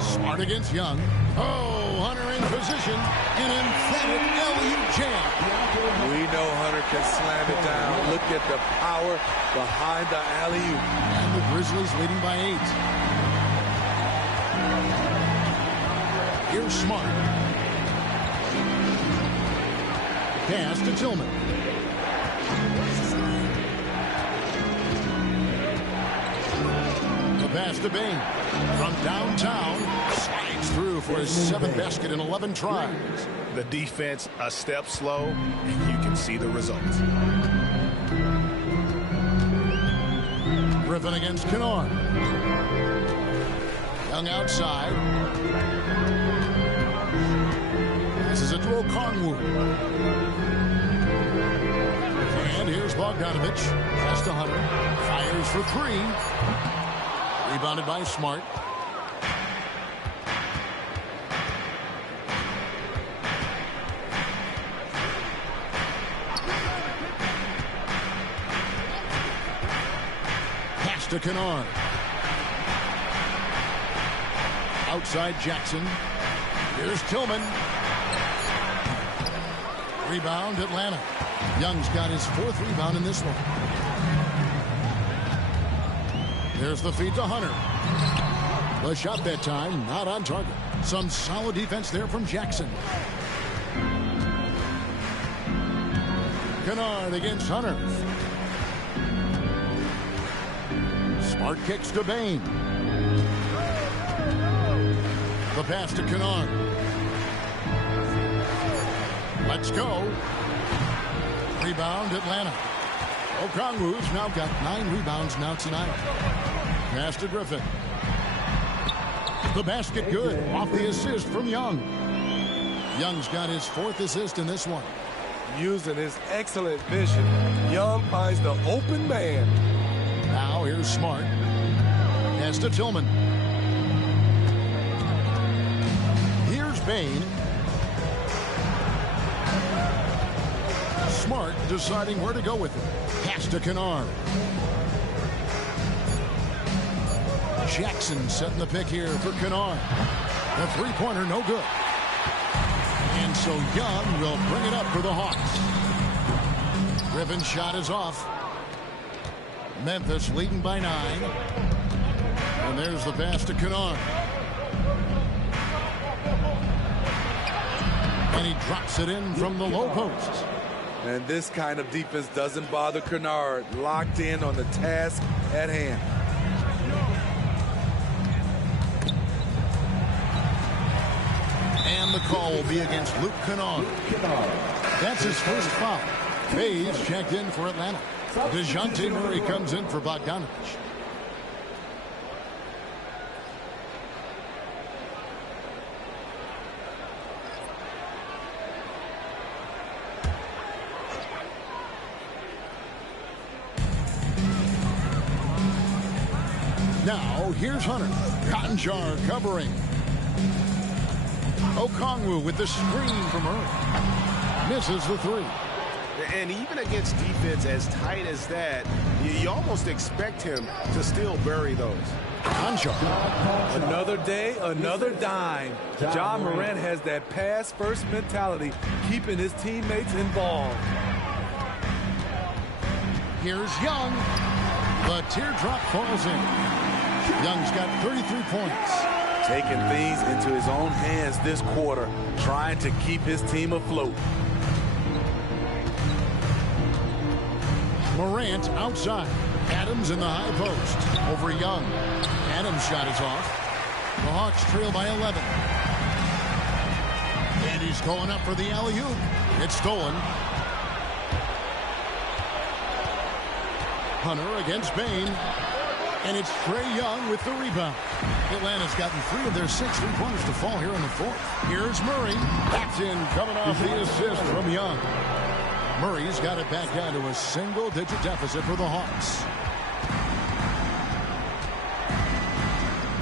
Smart against Young. Oh, Hunter in position. An emphatic LU jam. We know Hunter can slam it down. Look at the power behind the alley-oop. And the Grizzlies leading by 8. Here's Smart. Pass to Tillman. The pass to Bain. From downtown, slides through for his 7th basket in 11 tries. The defense a step slow, and you can see the results. Griffin against Kennard. Young outside. Passes it to Okongwu. And here's Bogdanovich. Pass to Hunter. Fires for 3. Rebounded by Smart. Pass to Kennard. Outside Jackson. Here's Tillman. Rebound Atlanta. Young's got his 4th rebound in this one. There's the feed to Hunter. The shot that time, not on target. Some solid defense there from Jackson. Kennard against Hunter. Smart kicks to Bain. The pass to Kennard. Let's go. Rebound Atlanta. Okongwu's now got 9 rebounds now tonight. Pass to Griffin. The basket good. Off the assist from Young. Young's got his 4th assist in this one. Using his excellent vision, Young finds the open man. Now here's Smart. Pass to Tillman. Here's Bain. Smart deciding where to go with it. Pass to Kennard. Jackson setting the pick here for Kennard. The three-pointer no good. And so Young will bring it up for the Hawks. Griffin's shot is off. Memphis leading by 9. And there's the pass to Kennard. And he drops it in from the low post. And this kind of defense doesn't bother Kennard. Locked in on the task at hand. And the call will be against Luke Kennard. That's his first foul. Bays checked in for Atlanta. DeJounte Murray comes in for Bogdanovich. Now, here's Hunter. Cotton Jar covering. Okongwu with the screen from Murray. Misses the 3. And even against defense as tight as that, you almost expect him to still bury those. Concho. Another day, another dime. Ja Morant has that pass-first mentality, keeping his teammates involved. Here's Young. a teardrop falls in. Young's got 33 points. Taking things into his own hands this quarter, trying to keep his team afloat. Morant outside. Adams in the high post. Over Young. Adams' shot is off. The Hawks trail by 11. And he's going up for the alley-oop. It's stolen. Hunter against Bane. And it's Trae Young with the rebound. Atlanta's gotten 3 of their 6 3-pointers to fall here in the fourth. Here's Murray. That's in, coming off the assist from Young. Murray's got it back down to a single-digit deficit for the Hawks.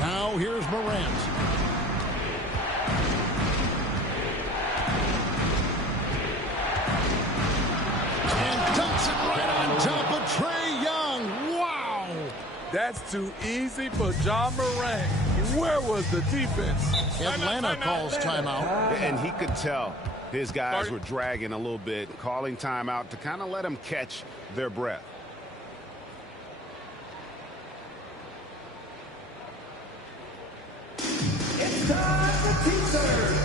Now here's Morant. And dunks it right on top of Trae Young. Wow! That's too easy for Ja Morant. Where was the defense? Atlanta calls timeout. And he could tell his guys were dragging a little bit, calling timeout to kind of let them catch their breath. It's time for teasers.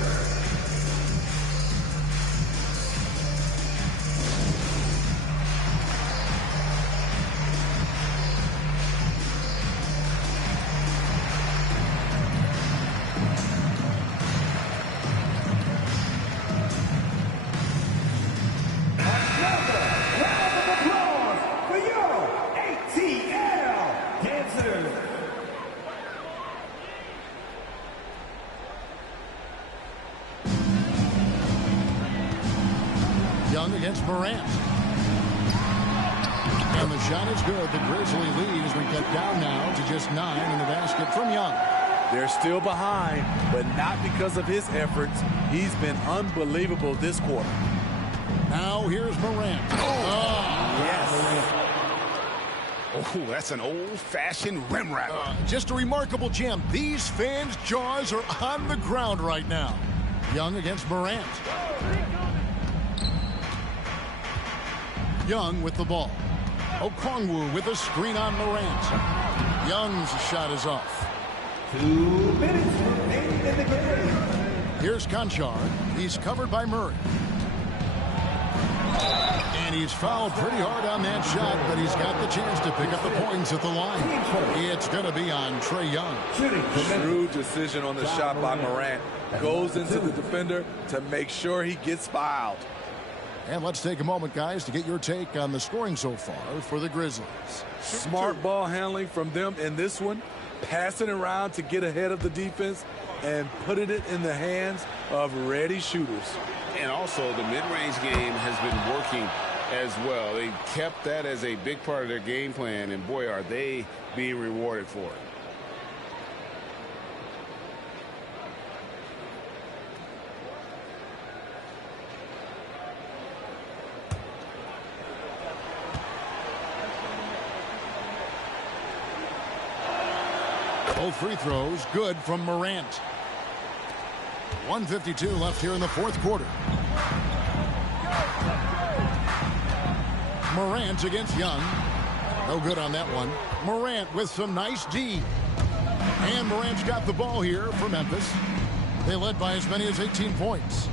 Young against Morant. And the shot is good. The Grizzly lead has been cut down now to just 9 in the basket from Young. They're still behind, but not because of his efforts. He's been unbelievable this quarter. Now here's Morant. Yes. Oh, that's an old-fashioned rim wrapper. Just a remarkable gem. These fans' jaws are on the ground right now. Young against Morant. Young with the ball. Okongwu with a screen on Morant. Young's shot is off. 2 minutes remaining in the game. Here's Conchar. He's covered by Murray. And he's fouled pretty hard on that shot, but he's got the chance to pick up the points at the line. It's going to be on Trae Young. Shrewd decision on the shot by Morant. Goes into the defender to make sure he gets fouled. And let's take a moment, guys, to get your take on the scoring so far for the Grizzlies. Smart ball handling from them in this one. Passing around to get ahead of the defense and putting it in the hands of ready shooters. And also the mid-range game has been working as well. They kept that as a big part of their game plan, and boy, are they being rewarded for it. Both free throws good from Morant. 1:52 left here in the fourth quarter. Morant against Young. No good on that one. Morant with some nice D. And Morant's got the ball here for Memphis. They led by as many as 18 points.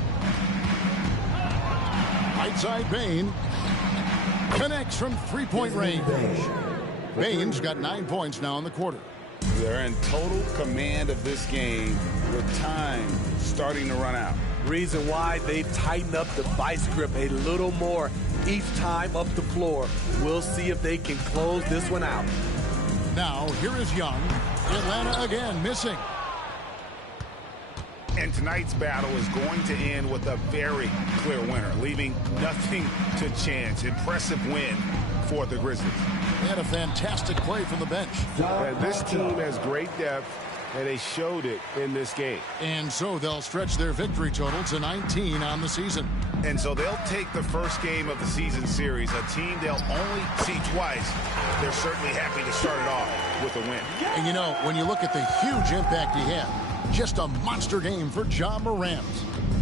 Right side Bane. Connects from three-point range. Bane's got 9 points now in the quarter. They're in total command of this game with time starting to run out. Reason why they've tightened up the vice grip a little more each time up the floor. We'll see if they can close this one out. Now, here is Young. Atlanta again missing. And tonight's battle is going to end with a very clear winner, leaving nothing to chance. Impressive win for the Grizzlies. They had a fantastic play from the bench. This team has great depth, and they showed it in this game. And so they'll stretch their victory total to 19 on the season. And so they'll take the first game of the season series, a team they'll only see twice. They're certainly happy to start it off with a win. And you know, when you look at the huge impact he had, just a monster game for Ja Morant.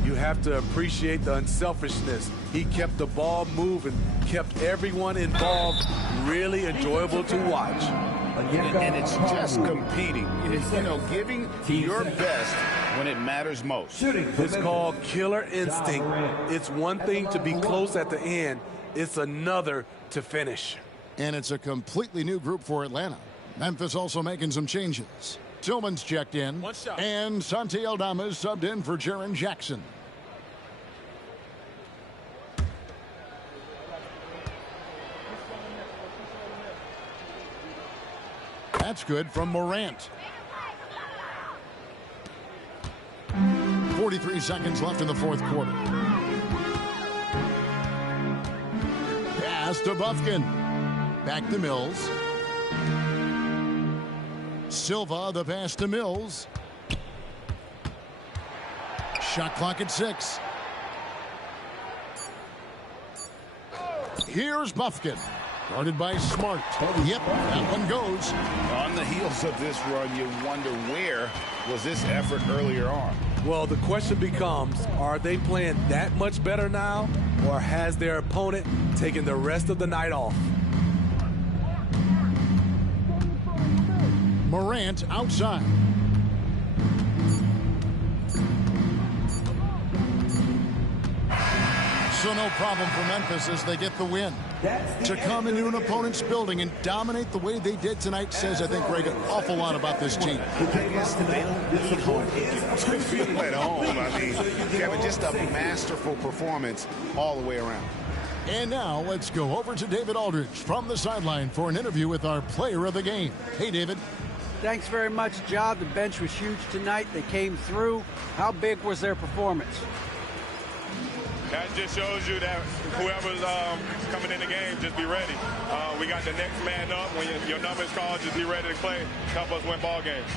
You have to appreciate the unselfishness. He kept the ball moving, kept everyone involved really enjoyable to watch. And it's just competing. It's, giving your best when it matters most. It's called killer instinct. It's one thing to be close at the end. It's another to finish. And it's a completely new group for Atlanta. Memphis also making some changes. Tillman's checked in, and Santi Aldama is subbed in for Jaren Jackson. That's good from Morant. 43 seconds left in the fourth quarter. Pass to Bufkin. Back to Mills. Silva, the pass to Mills. Shot clock at 6. Here's Bufkin. Guarded by Smart. Yep, that one goes. On the heels of this run, you wonder where was this effort earlier on? Well, the question becomes, are they playing that much better now, or has their opponent taken the rest of the night off? Morant outside. So no problem for Memphis as they get the win. To come into an opponent's building and dominate the way they did tonight says, I think, Greg, an awful lot about this team. To feel at home, I mean, Kevin, just a masterful performance all the way around. And now let's go over to David Aldridge from the sideline for an interview with our player of the game. Hey, David. Thanks very much, John. The bench was huge tonight. They came through. How big was their performance? That just shows you that whoever's coming in the game, just be ready. We got the next man up. When your number is called, just be ready to play. Help us win ball games.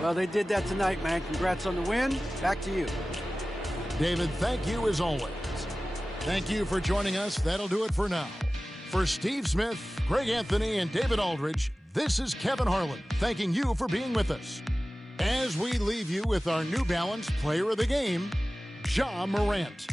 Well, they did that tonight, man. Congrats on the win. Back to you. David, thank you as always. Thank you for joining us. That'll do it for now. For Steve Smith, Greg Anthony, and David Aldridge, this is Kevin Harlan thanking you for being with us. As we leave you with our New Balance Player of the Game, Ja Morant.